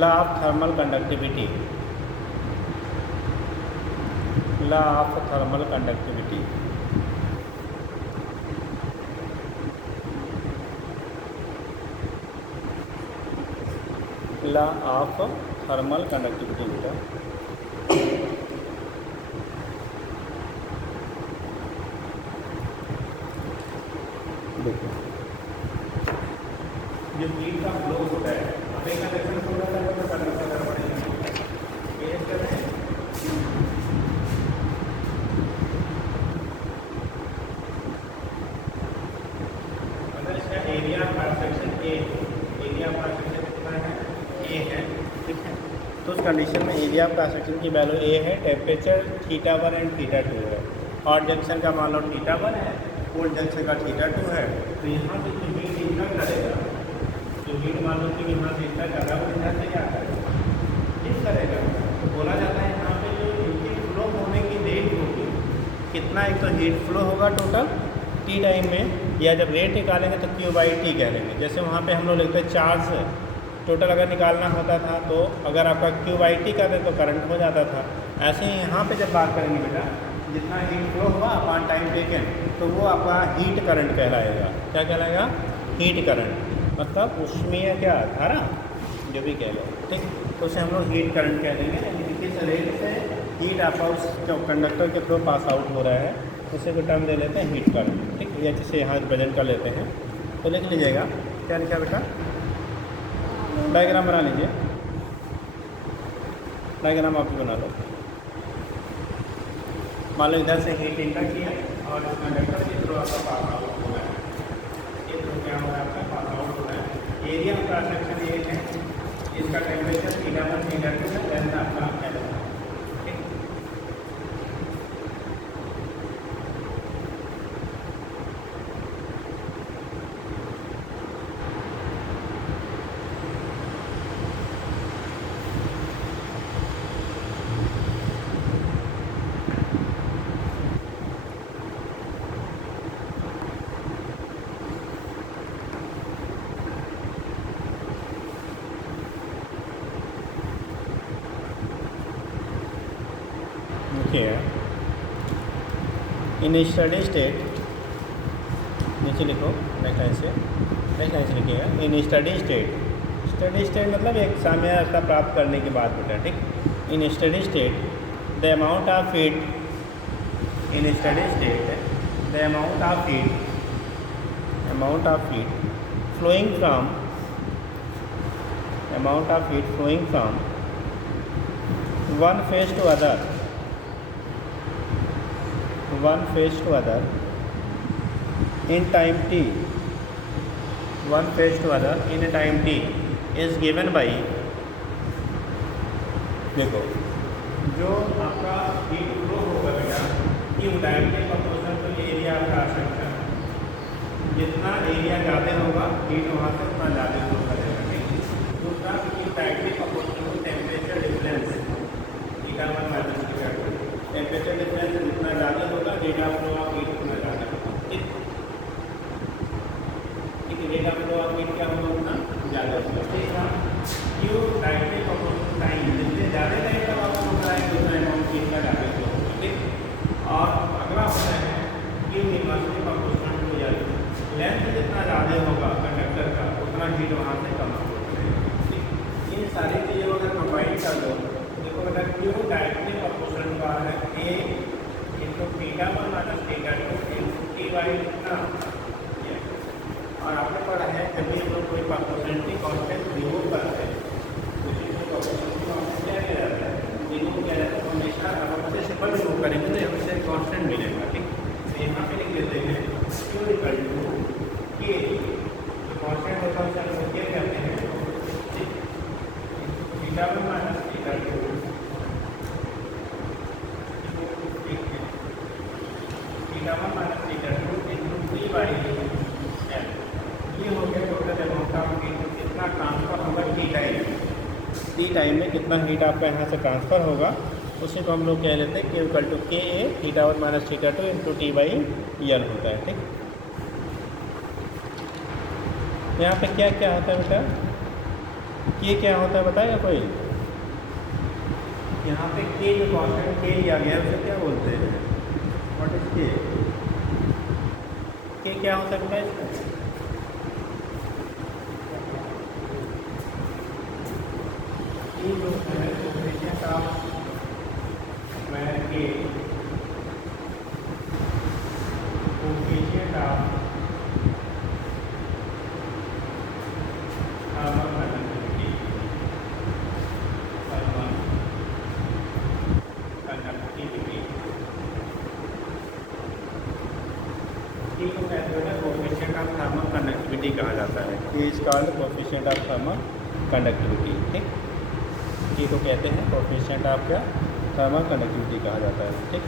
law of thermal conductivity, law of thermal conductivity. Law of thermal conductivity बेटा देखो, जो हीट का फ्लो होता है, अब एक कंडक्शन फ्लो होता है तो कंडक्टर का पड़ेगा ये करते हैं। अगर इसका area cross section A, area cross section कितना है, ए है, ठीक है, तो उस कंडीशन में एरिया क्रॉस सेक्शन की वैल्यू ए है, टेम्परेचर θ1 एंड θ2 है, हॉट जंक्शन का मान लो θ1 है, कोल्ड जंक्शन का θ2 है, तो यहाँ पे जो हीट इनका करेगा, जो हीट मान लो कि यहाँ से इतना ज़्यादा वो इधर से क्या करेगा, हिट करेगा। तो बोला जाता है यहाँ पे जो हीट फ्लो होने की रेट होगी कितना, एक तो हीट फ्लो होगा टोटल टी टाइम में, या जब रेट निकालेंगे तो Q/T कह लेंगे। जैसे वहाँ पे हम लोग लिखते हैं चार्ज टोटल अगर निकालना होता था तो अगर आपका Q/T कर दे तो करंट हो जाता था। ऐसे ही यहाँ पे जब बात करेंगे बेटा, जितना हीट फ्लो हुआ अपॉन टाइम टेकन तो वो आपका हीट करंट कहलाएगा। क्या कहलाएगा? हीट करंट, मतलब ऊष्मीय क्या धारा जो भी कह लो, ठीक, तो उसे हम लोग हीट करंट कह देंगे। यानी किस रेट से हीट आपका उस जो कंडक्टर के थ्रू पास आउट हो रहा है उसे को टर्म दे लेते हैं हीट करंट, ठीक, या जिसे यहाँ रिप्रेजेंट कर लेते हैं। तो लिख लीजिएगा, क्या लिखा बेटा, डायग्राम बना लीजिए, डायग्राम आप भी बना लो। मान लो इधर से हीट इंटर किया और इस कंडक्टर के थ्रू आपका पास आउट हो रहा है, ये थ्रू क्या हो रहा है आपका पास आउट हो रहा है। एरिया क्रॉस सेक्शन ये है, इसका टेम्परेचर θ1 θ2 है, लेंथ आपका L है, ठीक। Here in a steady state, नीचे लिखो नेक्स्ट लाइन से, नेक्स्ट लाइन से लिखिएगा, in steady state, steady state मतलब एक साम्यावस्था प्राप्त करने के बाद बेटा, ठीक। In steady state the amount of heat, in steady state the amount of heat, amount of heat flowing from, amount of heat flowing from one phase to other, one phase to other in time t, one phase to other in a time t is given by, देखो जो आपका heat flow होगा बेटा कि directly proportional to area का section, जितना area ज़्यादा होगा हीट वहाँ से उतना ज़्यादा फ्लो करेगा, ठीक। दूसरा rate of flow of heat उतना ज़्यादा होगा। ठीक, rate of flow of heat क्या होगा, उतना ज़्यादा होगा। ठीक है, क्यू डायरेक्टली प्रोपोर्शनल टाइम, जितने ज़्यादा टाइम तक आप फ्लो कराएंगे उतना अमाउंट हीट का ज़्यादा फ्लो होगा। ठीक, और अगला होता है Q inversely proportional to L, length जितना ज़्यादा होगा कंडक्टर का उतना हीट वहाँ से कम होगा। ठीक, इन सारी चीज़ों को अगर कंबाइन कर दो, देखो अगर क्यू डायरेक्टली प्रोपोर्शनल का है A into theta one minus theta two into T by कितना, और आपने पढ़ा है कभी हम लोग कोई प्रोपोर्शनलिटी कांस्टेंट रिमूव करते हैं, प्रोपोर्शनलिटी कांस्टेंट क्या किया जाता है, रिमूव किया जाता है, हमेशा अब हमसे सिंपल रिमूव करेंगे तो हमसे कांस्टेंट मिलेगा। ठीक, तो यहाँ पे लिख लेते हैं क्यू इक्वल टू के, जो कांस्टेंट होता है उसे हम क्या कहते हैं, theta one minus theta to, theta one minus theta two into T by L. ये हो गया टोटल अमाउंट ऑफ हीट, कितना ट्रांसफर होगा टी टाइम में कितना हीट आपका यहाँ से ट्रांसफ़र होगा, उसी को हम लोग कह लेते हैं के equal to K A theta one minus theta two into T by L होता है। ठीक, यहाँ पे क्या क्या होता है बेटा, ये क्या होता है बताएगा कोई, यहाँ पे के जो कांस्टेंट के लिया गया है उसे क्या बोलते हैं, व्हाट इज के क्या होता है बेटा इसका, ये जो है कोएफिशिएंट ऑफ स्क्वायर के, कोएफिशिएंट ऑफ थर्मल कंडक्टिविटी, को कहते हैं कोएफिशिएंट ऑफ थर्मल कंडक्टिविटी कहा जाता है, ये is called coefficient of thermal conductivity. ठीक, ये को कहते हैं कोएफिशिएंट ऑफ क्या, थर्मल कंडक्टिविटी कहा जाता है। ठीक,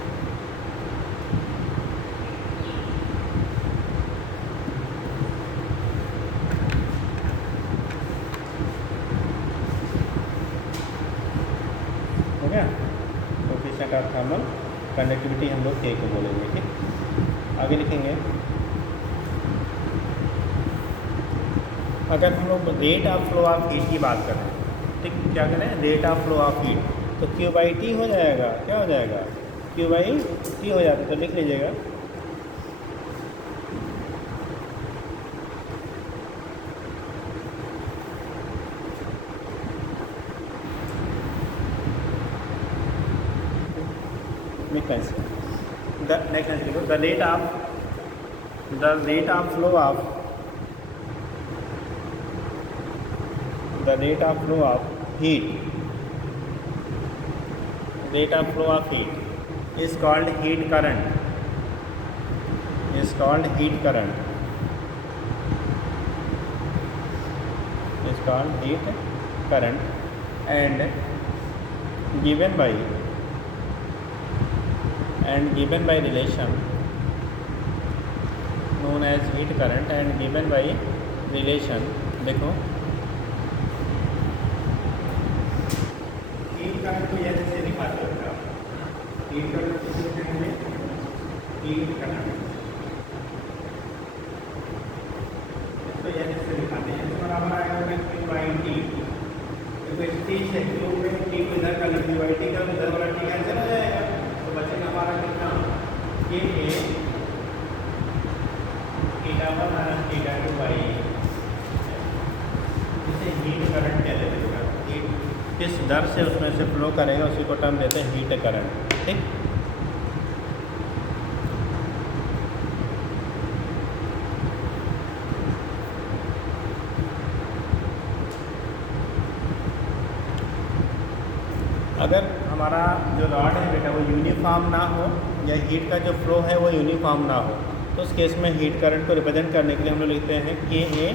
हो गया, कोएफिशिएंट ऑफ थर्मल कंडक्टिविटी हम लोग के को बोलेंगे। ठीक, आगे लिखेंगे, अगर हम लोग rate of flow of heat की बात करें, ठीक, क्या करें, rate of flow of heat, तो क्यू बाई टी हो जाएगा, क्या हो जाएगा, क्यू बाई टी हो जाता है, तो लिख लीजिएगा the rate of flow of heat, rate of flow of heat is called heat current, is called heat current, is called heat current, and given by relation known as heat current and given by relation, देखो heat current को ऐसे दिखाते हैं, heat current किसे कहेंगे, heat current, इसको ऐसे दिखाते हैं, इसको बराबर आएगा Q बाई टी, क्योंकि टी से क्यू में टी को इधर का लिख बाई टी का इधर वाला टी कैंसिल हो जाएगा, तो बचेगा हमारा कितना, K A theta one minus theta two by, इसे हीट करंट कह देते हैं, हीट किस दर से उसमें से फ्लो करेगा उसी को टर्म देते हैं हीट करंट। ठीक, अगर हमारा जो रॉड है बेटा वो यूनिफॉर्म ना हो या हीट का जो फ्लो है वो यूनिफॉर्म ना हो, तो उस केस में हीट करंट को रिप्रेजेंट करने के लिए हम लोग लिखते हैं के A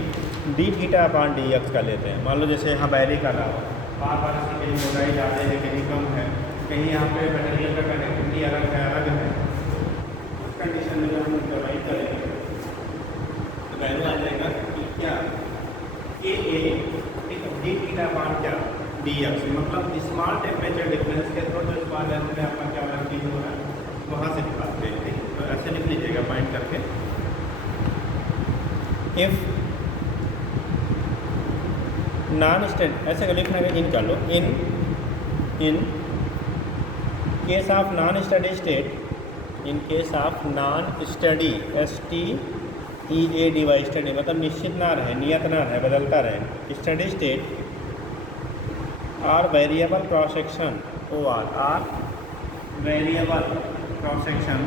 D theta upon D x का लेते हैं। मान लो जैसे यहाँ बैरी कर रहा हो, बार बार इसकी कहीं मोटाई ज़्यादा है कहीं कम है, कहीं यहाँ पे मटेरियल का कनेक्टिविटी अलग है, उस कंडीशन में जब हम प्रोवाइड करेंगे तो वैल्यू आ जाएगा कि क्या के ए डी थीटा अपॉन क्या डी एक्स, मतलब स्मॉल टेम्परेचर डिफरेंस के थ्रू जो स्मॉल लेंथ में आपका क्या वर्किंग हो रहा है वहाँ से निकालते हैं। ऐसे लिख लीजिएगा पॉइंट करके। इफ़ नॉन स्टडी, ऐसे का लिखना है, इन कर लो, in case of non steady state, in case of non steady, STEADY, steady मतलब निश्चित ना रहे, नियत ना रहे, बदलता रहे, steady state R variable cross section OR, R variable cross section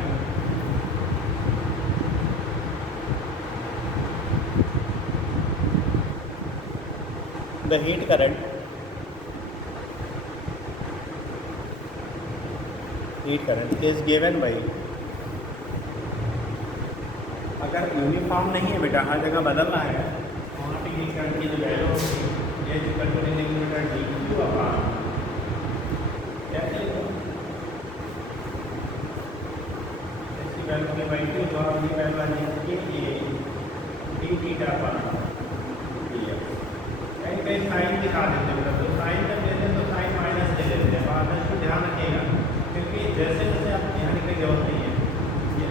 the heat current is given by, अगर यूनिफॉर्म नहीं है बेटा, हर जगह बदल रहा है, वहाँ पे हीट करंट की जो वैल्यू होगी ये dQ अपॉन इसकी वैल्यू की वैल्यू जो आपकी वैल्यू आ जाएगी ये डी थीटा अपॉन कहीं साइन दिखा देते हैं, तो साइन जब देते हैं तो साइन माइनस दे देते हैं, बाद में ध्यान रखिएगा, क्योंकि जैसे जैसे आप ध्यान की जरूरत नहीं है,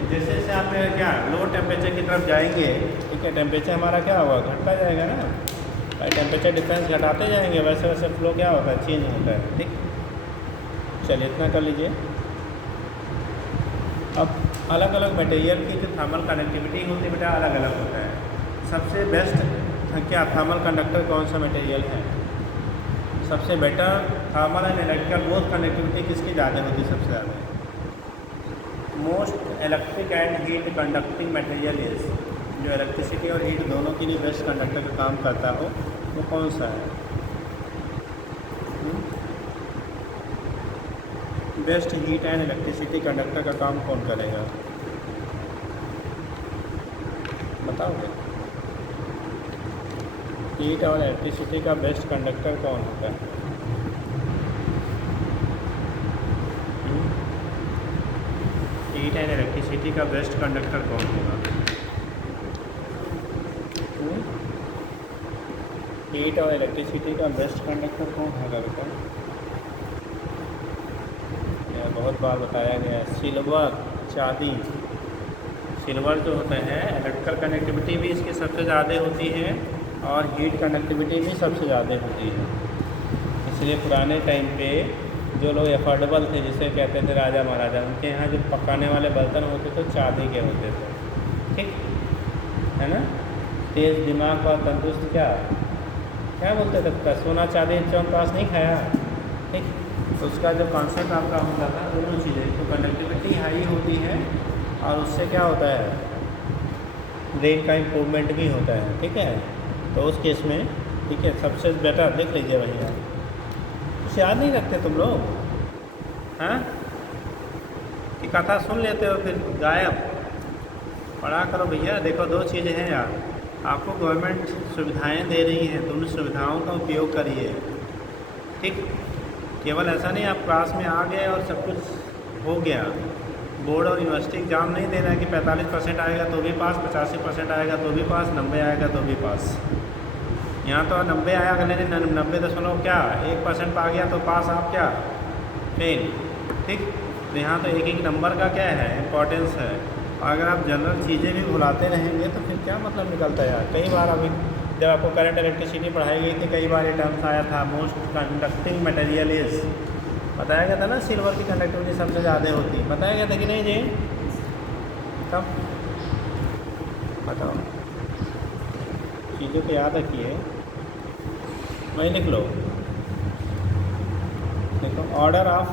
जैसे जैसे आप क्या लो टेम्परेचर की तरफ जाएंगे, ठीक है, टेम्परेचर हमारा क्या होगा, घटता जाएगा ना भाई, टेम्परेचर डिफरेंस घटाते जाएंगे, वैसे वैसे फ्लो क्या होता है, चेंज होता है। ठीक, चलिए इतना कर लीजिए। अब अलग अलग मटेरियल की जो थर्मल कंडक्टिविटी होती है बेटा अलग अलग होता है। सबसे बेस्ट क्या थर्मल कंडक्टर कौन सा मटेरियल है, सबसे better thermal and electrical both conductivity किसकी ज़्यादा होती है, सबसे ज़्यादा most electric and heat conducting material is, जो इलेक्ट्रिसिटी और हीट दोनों के लिए बेस्ट कंडक्टर का काम करता हो वो कौन सा है, best heat and electricity conductor का काम कौन करेगा, बताओगे। हीट और इलेक्ट्रिसिटी का बेस्ट कंडक्टर कौन होता है, हीट एंड इलेक्ट्रिसिटी का बेस्ट कंडक्टर कौन होगा, हीट और इलेक्ट्रिसिटी का बेस्ट कंडक्टर कौन होगा बेटा, यह बहुत बार बताया गया है, सिल्वर, चांदी। सिल्वर जो होता है इलेक्ट्रिकल कनेक्टिविटी भी इसकी सबसे ज़्यादा होती है और हीट कनेक्टिविटी भी सबसे ज़्यादा होती है, इसलिए पुराने टाइम पे जो लोग अफोर्डेबल थे, जिसे कहते थे राजा महाराजा, उनके यहाँ जो पकाने वाले बर्तन होते थे चांदी के होते थे, ठीक है ना। तेज़ दिमाग और तंदुरुस्त क्या बोलते थे, सोना चांदी चौन पास नहीं खाया, ठीक। तो उसका जो कॉन्सेप्ट आपका होता था दोनों चीज़ें, तो कंडक्टिविटी हाई होती है और उससे क्या होता है रेट का इम्प्रूवमेंट भी होता है, ठीक है। तो उस केस में ठीक है सबसे बेटर देख लीजिए भैया, कुछ याद नहीं रखते तुम लोग, हाँ कि कथा सुन लेते हो फिर गायब, पढ़ा करो भैया। देखो दो चीज़ें हैं यार, आपको गवर्नमेंट सुविधाएं दे रही है, तो उन सुविधाओं का उपयोग करिए, ठीक। केवल ऐसा नहीं आप क्लास में आ गए और सब कुछ हो गया, बोर्ड और यूनिवर्सिटी एग्ज़ाम नहीं दे रहा है कि 45% आएगा तो भी पास, 85% आएगा तो भी पास, 90 आएगा तो भी पास। यहाँ तो 90 आया, अगले दिन 90.1% आ गया तो पास, आप क्या फेल, ठीक। तो यहाँ तो एक एक नंबर का क्या है इम्पोर्टेंस है, और अगर आप जनरल चीज़ें भी भुलाते रहेंगे तो फिर क्या मतलब निकलता है यार। कई बार अभी जब आपको करंट इलेक्ट्रिसिटी पढ़ाई गई थी, कई बार ये टर्म्स आया था, मोस्ट कंडक्टिंग मटेरियल इज़, बताया गया था ना सिल्वर की कंडक्टिविटी सबसे ज़्यादा होती है, बताया गया था कि नहीं जी, कब बताओ, चीज़ों को याद रखिए, वही लिख लो। देखो order of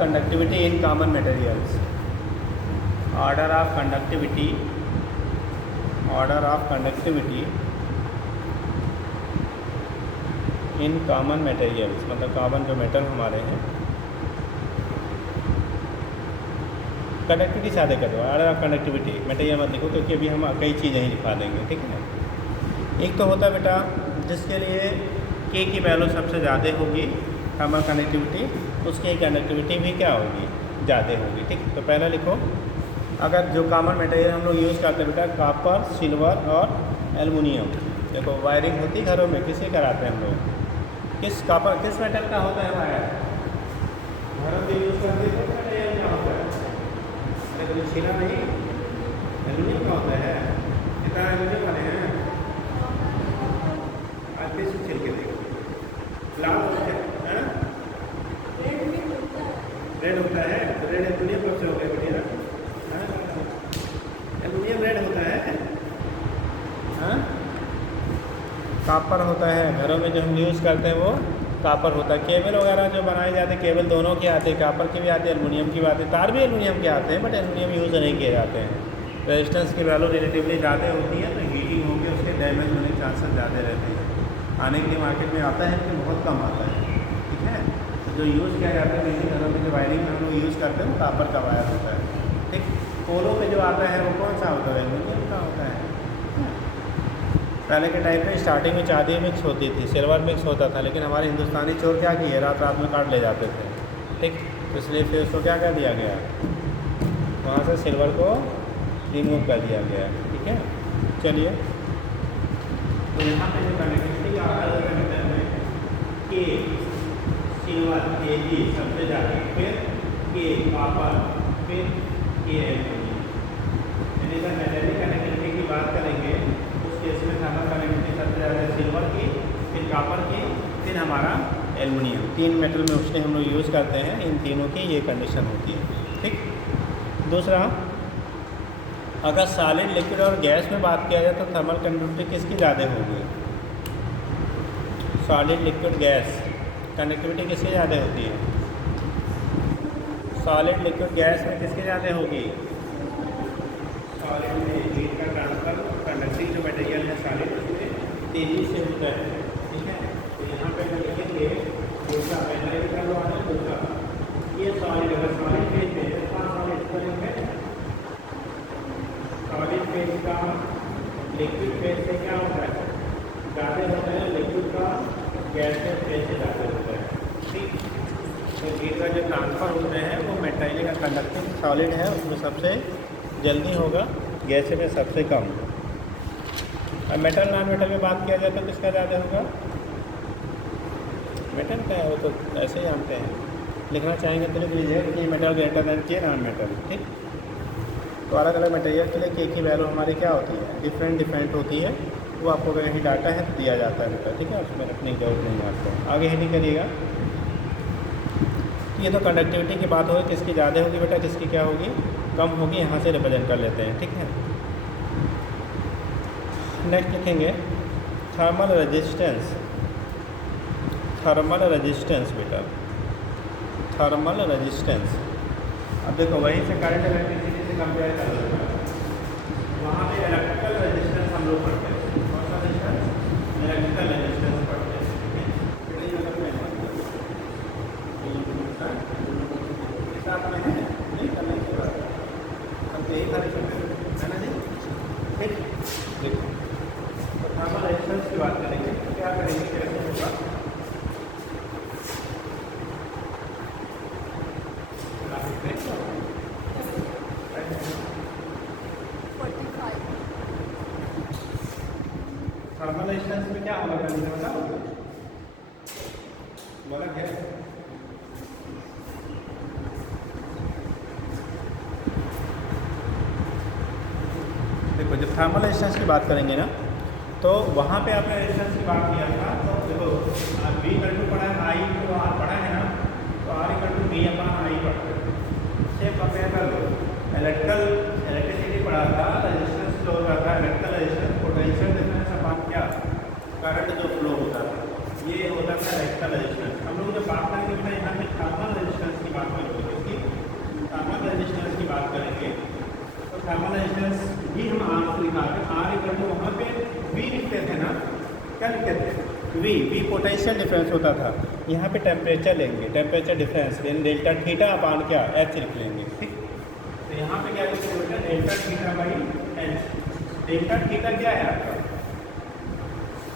conductivity in common materials, order of conductivity in common materials, मतलब कॉमन जो मेटल हमारे हैं, कंडक्टिविटी सादे कर दो, ऑर्डर ऑफ कंडक्टिविटी मटेरियल मत लिखो, क्योंकि अभी हम कई चीज़ें ही लिखा देंगे, ठीक है। एक तो होता है बेटा जिसके लिए के की वैल्यू सबसे ज़्यादा होगी थर्मल कंडक्टिविटी, उसकी कंडक्टिविटी भी क्या होगी, ज़्यादा होगी, ठीक। तो पहला लिखो, अगर जो कॉमन मटेरियल हम लोग यूज़ करते हैं बेटा कॉपर, सिल्वर और एल्युमिनियम। देखो वायरिंग होती है घरों में, किसे कराते हैं हम लोग, किस कॉपर किस मेटल का होता है वायर, घरों में यूज़ करते हैं मटेरियल क्या होता है, तो छीना नहीं, एल्यूमिनियम का होता है। कितना एल्यूमिनियम वाले हैं, आज फिर से छिल के देखो। लाल होता है, रेड होता है, तो रेड एल्यूमिनियम कब से हो गया बेटिया? एल्यूमिनियम रेड होता है। हाँ, कापर होता है, घरों में जो हम यूज़ करते हैं वो कापर होता है। केबल वगैरह जो बनाए जाते हैं, केबल दोनों के आते हैं, कापर के भी आते हैं, एल्युमिनियम की भी आते हैं, तार भी एल्युमिनियम के आते हैं, बट एल्युमिनियम यूज़ नहीं किए जाते हैं। रेजिस्टेंस की वैल्यू रिलेटिवली ज़्यादा होती है, तो हीटिंग होकर उसके डैमेज होने के चांसेस ज़्यादा रहते हैं। आने के लिए मार्केट में आता है लेकिन बहुत कम आता है, ठीक है। तो जो यूज़ किया जाता है बिजली घरों में, जो वायरिंग में हम लोग यूज़ करते हैं वो कापर का वायर होता है, ठीक। पोलों में जो आता है वो कौन सा होता है? एल्युमिनियम का होता है। पहले के टाइम में स्टार्टिंग में चांदी मिक्स होती थी, सिल्वर मिक्स होता था, लेकिन हमारे हिंदुस्तानी चोर क्या किए, रात रात में काट ले जाते थे, ठीक। तो इसलिए फिर उसको क्या कर दिया गया, वहाँ से सिल्वर को रिमूव कर दिया गया, ठीक है। चलिए, तो यहाँ पे जो कनेक्टिविटी का आधार है के सिल्वर, के जी सबसे ज़्यादा, फिर के कॉपर, फिर के एल्युमिनियम। यानी अगर मेटलिक कनेक्टिविटी की बात करेंगे इसमें थर्मल कनेक्टिविटी सबसे ज़्यादा सिल्वर की, फिर कॉपर की, फिर हमारा एल्युमिनियम। 3 मेटल में उसके हम लोग यूज़ करते हैं, इन तीनों की ये कंडीशन होती है, ठीक। दूसरा, अगर सॉलिड, लिक्विड और गैस में बात किया जाए तो थर्मल कंडक्टिविटी किसकी ज़्यादा होगी? सॉलिड, लिक्विड, गैस कनेक्टिविटी किसकी ज़्यादा होती है? सॉलिड, लिक्विड, गैस में किसकी ज़्यादा होगी? सॉलिड में हीट का ट्रांसफर, कंडक्टिंग जो मटेरियल है सॉलिड उसमें तेज़ी से होता है, ठीक है। तो यहाँ पे अगर लिखेंगे दूसरा पहले भी कर लो, आना दूसरा, ये सॉलिड, अगर सॉलिड फेज में सॉलिड करेंगे, सॉलिड फेज का लिक्विड फेज से क्या होता है? ज़्यादा होता है, लिक्विड का गैस फेज से ज़्यादा होता है, ठीक। तो हीट का जो ट्रांसफ़र होते हैं वो मेटेरियल का कंडक्टिंग सॉलिड है उसमें सबसे जल्दी होगा, गैस में सबसे कम। अब मेटल नॉन मेटल में बात किया जाए तो किसका ज़्यादा होगा? मेटल का है, वो तो ऐसे ही जानते हैं, लिखना चाहेंगे तो लिख लीजिए कि मेटल ग्रेटर देन के नॉन मेटल, ठीक। तो अलग अलग मटेरियल के लिए के की वैल्यू हमारी क्या होती है? डिफरेंट होती है। वो आपको अगर कहीं डाटा है तो दिया जाता है बेटा, ठीक है, उसमें रखने की जरूरत नहीं है आपको। आगे हेडिंग करिएगा। ये तो कंडक्टिविटी की बात होगी, किसकी ज़्यादा होगी बेटा, किसकी क्या होगी, कम होगी, यहाँ से रिप्रेजेंट कर लेते हैं, ठीक है। नेक्स्ट लिखेंगे थर्मल रेजिस्टेंस। थर्मल रेजिस्टेंस बेटा, थर्मल रेजिस्टेंस। अब देखो वहीं से करंट इलेक्ट्रिसिटी से कंपेयर कर लो, वहाँ पे इलेक्ट्रिकल रेजिस्टेंस हम लोग पढ़ते हैं। कौन सा रेजिस्टेंस? इलेक्ट्रिकल रेजिस्टेंस पढ़ते हैं, ठीक है। साथ में है नहीं करने की बात हम यही सारे है ना जी, ठीक। देखो तो थर्मल रेजिस्टेंस की बात करेंगे तो क्या करेंगे, कैसे होगा? थर्मल रेजिस्टेंस में क्या होगा करेंगे बताओ, बोला क्या? देखो जब थर्मल रेजिस्टेंस की बात करेंगे ना तो वहाँ पे आपने रेजिस्टेंस की बात किया था, तो देखो बी इक्वल टू पढ़ा है, आई तो आर पढ़ा है ना, तो R equal to B upon I पढ़ते हैं। सेम कंपेयर कर लो, इलेक्ट्रिसिटी पढ़ा था, रेजिस्टेंस जो होता था, electrical resistance, potential difference upon क्या, करंट जो फ्लो होता था, ये होता था इलेक्ट्रिकल रेजिस्टेंस। हम लोग जब बात करेंगे तो यहाँ पे थर्मल रेजिस्टेंस की बात करेंगे, इसकी थर्मल रेजिस्टेंस की बात करेंगे तो थर्मल रेजिस्टेंस भी हम आर से निकालते हैं, आर इक्वल टू वहाँ पे वी लिखते थे ना, क्या लिखते थे? वी पोटेंशियल डिफरेंस होता था। यहाँ पे टेम्परेचर लेंगे, टेम्परेचर डिफरेंस यानी डेल्टा थीटा अपान क्या, एच लिख लेंगे, ठीक। तो यहाँ पे क्या लिखते हैं, delta theta by H. Delta theta क्या है आपका?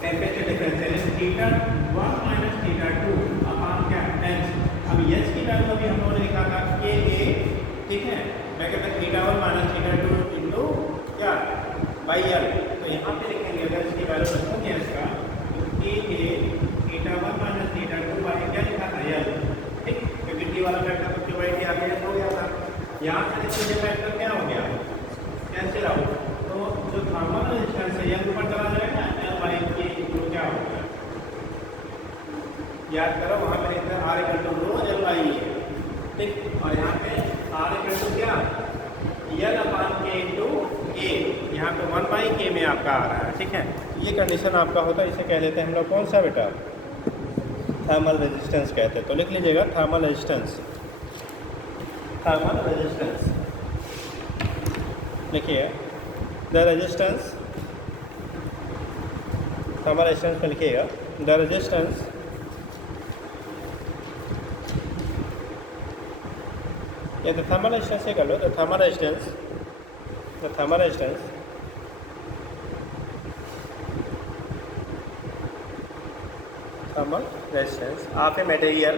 टेम्परेचर डिफरेंस यानी थीटा 1 माइनस थीटा 2 अपान क्या, एच। अब एच की वैल्यू अभी हम लोगों ने लिखा था के ए, ठीक है, मैं कहता थीटा 1 माइनस थीटा 2 इंटू क्या, बाई एल। तो यहाँ पे लिखेंगे अगर इसकी वैल्यू रखोगे इसका तो के A theta 1 minus theta 2 by क्या लिखा था, एल, ठीक। क्योंकि टी वाला फैक्टर तो वाई टी आगे हो गया था, यहाँ से देखिए फैक्टर क्या हो गया, कैंसिल आउट। तो जो थर्मल रेजिस्टेंस है यह ऊपर चला जाएगा, एल बाई के इक्वल क्या होगा, याद करो वहाँ पे लिखते हैं R equal to rho L by A, ठीक। और यहाँ पे आर इक्वल टू क्या, एल अपान के इंटू ए, यहाँ पे 1/k में आपका आ रहा है, ठीक है। ये कंडीशन आपका होता है, इसे कह देते हैं हम लोग कौन सा बेटा, थर्मल रेजिस्टेंस कहते हैं। तो लिख लीजिएगा थर्मल रेजिस्टेंस, थर्मल रेजिस्टेंस लिखिए, द रेजिस्टेंस, थर्मल रेजिस्टेंस में लिखिएगा द रेजिस्टेंस या द थर्मल रेजिस्टेंस से कर लो, the thermal resistance, the thermal resistance thermal resistance of a material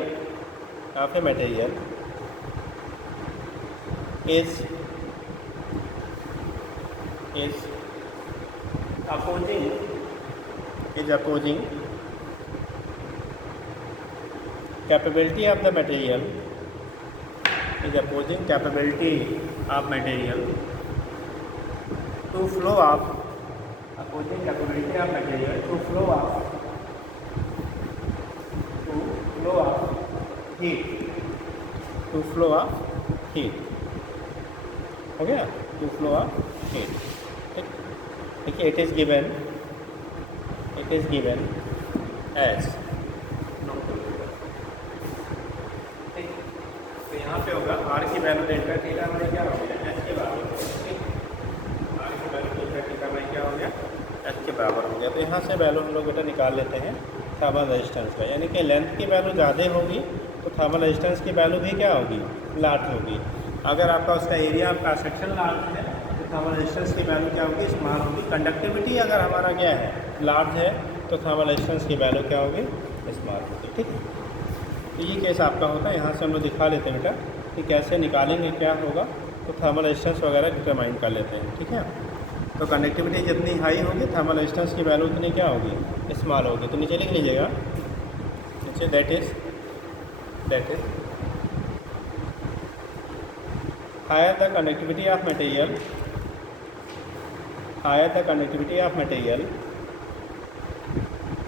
is opposing capability of the material, is opposing capability of material to flow of, opposing capability of material to flow of heat, to flow of heat, हो गया, to flow of heat, ठीक। देखिए it is given as, ठीक। तो यहाँ पे होगा are की वैल्यू डेल्टा थीटा में क्या हो गया, एच के बराबर, ठीक। आर की वैल्यू डेल्टा थीटा में क्या हो गया, एच के बराबर हो गया। तो यहाँ से वैल्यू हम लोग बेटा निकाल लेते हैं थर्मल रेजिस्टेंस का, यानी कि लेंथ की वैल्यू ज़्यादा होगी तो थर्मल रेजिस्टेंस की वैल्यू भी क्या होगी, लार्ज होगी। अगर आपका उसका एरिया आपका सेक्शन लार्ज है तो थर्मल रेजिस्टेंस की वैल्यू क्या होगी, स्मॉल होगी। कंडक्टिविटी अगर हमारा क्या है, लार्ज है, तो थर्मल रेजिस्टेंस की वैल्यू क्या होगी, स्मॉल होगी, ठीक है। तो ये केस आपका होता है। यहाँ से हम लोग दिखा लेते हैं बेटा कि कैसे निकालेंगे, क्या होगा। तो थर्मल रेजिस्टेंस वगैरह डिटरमाइन कर लेते हैं, ठीक है। तो कंडक्टिविटी जितनी हाई होगी थर्मल रेजिस्टेंस की वैल्यू उतनी क्या होगी, स्मॉल होगी। तो नीचे लिख लीजिएगा, नीचे that is higher the conductivity of material, higher the conductivity of material,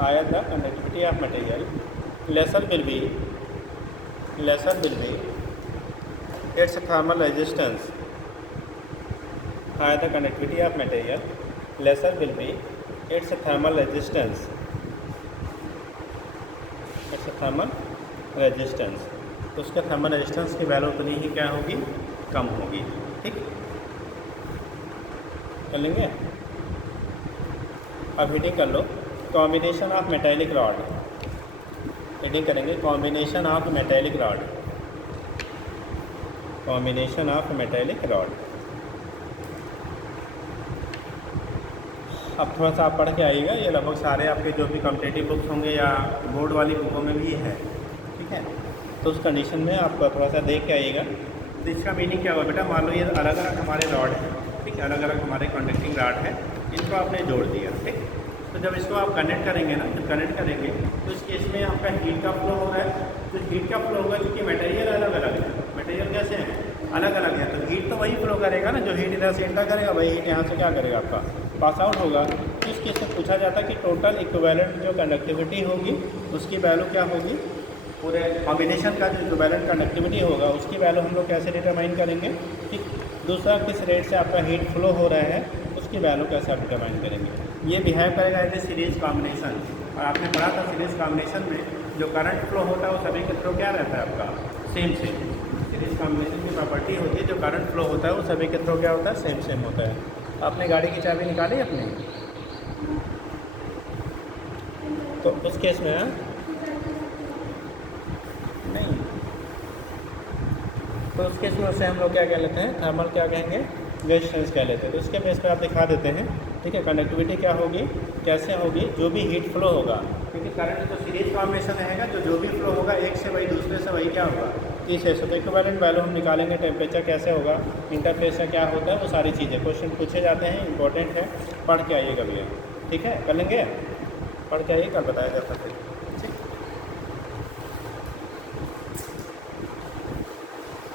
higher the conductivity of material, lesser will be its thermal resistance, higher the conductivity of material, lesser will be its thermal resistance, its thermal resistance। तो उसका thermal resistance की value उतनी ही क्या होगी, कम होगी, ठीक। कर लेंगे। अब हीटिंग कर लो, combination of metallic rod, heating करेंगे combination of metallic rod, combination of metallic rod. अब थोड़ा सा आप पढ़ के आइएगा, ये लगभग सारे आपके जो भी कॉम्पिटिटिव बुक्स होंगे या बोर्ड वाली बुकों में भी है, ठीक है। तो उस कंडीशन में आप थोड़ा सा देख के आइएगा। तो इसका मीनिंग क्या हुआ बेटा, मान लो ये अलग अलग हमारे रॉड हैं, ठीक है, अलग अलग हमारे कंडक्टिंग रॉड है, इनको आपने जोड़ दिया, ठीक। तो जब इसको आप कनेक्ट करेंगे ना, जब कनेक्ट करेंगे तो इस केस में आपका हीट का फ्लो हो रहा है। तो हीट का फ्लो होगा क्योंकि मटेरियल अलग अलग है, मटेरियल कैसे हैं, अलग अलग है। तो हीट तो वही फ्लो करेगा ना, जो हीट इधर से इंटर करेगा वही हीट यहाँ से क्या करेगा, आपका पास आउट होगा। तो इस केस में पूछा जाता है कि टोटल इक्विवेलेंट जो कंडक्टिविटी होगी उसकी वैल्यू क्या होगी, पूरे कॉम्बिनेशन का जो इक्विवेलेंट कंडक्टिविटी होगा उसकी वैल्यू हम लोग कैसे डिटरमाइन करेंगे, ठीक। दूसरा, किस रेट से आपका हीट फ्लो हो रहा है उसकी वैल्यू कैसे आप डिटरमाइन करेंगे। ये बिहेव करेगा एज ए सीरीज कॉम्बिनेशन। और आपने पढ़ा था सीरीज कॉम्बिनेशन में जो करंट फ्लो होता है वो सभी के थ्रू क्या रहता है, आपका सेम। सीरीज कॉम्बिनेशन की प्रॉपर्टी होती है जो करंट फ्लो होता है वो सभी के थ्रू क्या होता है, सेम होता है। आपने गाड़ी की चाबी निकाली अपनी, तो उस केस में नहीं, तो उस केस में उसे हम लोग क्या कह लेते हैं, थर्मल क्या कहेंगे, रेजिस्टेंस कह लेते हैं। तो इसके बेस पर आप दिखा देते हैं, ठीक है। कंडक्टिविटी क्या होगी, कैसे होगी, जो भी हीट फ्लो होगा, क्योंकि करंट जो सीरीज कॉम्बिनेशन रहेगा, जो भी फ्लो होगा एक से वही दूसरे से वही क्या होगा, तीसरे से। तो इक्विवेलेंट वैल्यू हम निकालेंगे, टेम्परेचर कैसे होगा, इंटरफेस क्या होता है, वो सारी चीज़ें क्वेश्चन पूछे जाते हैं, इंपॉर्टेंट है, पढ़ के आइएगा भैया, ठीक है। कर लेंगे, पढ़ के आइए, कल बताया जाता है।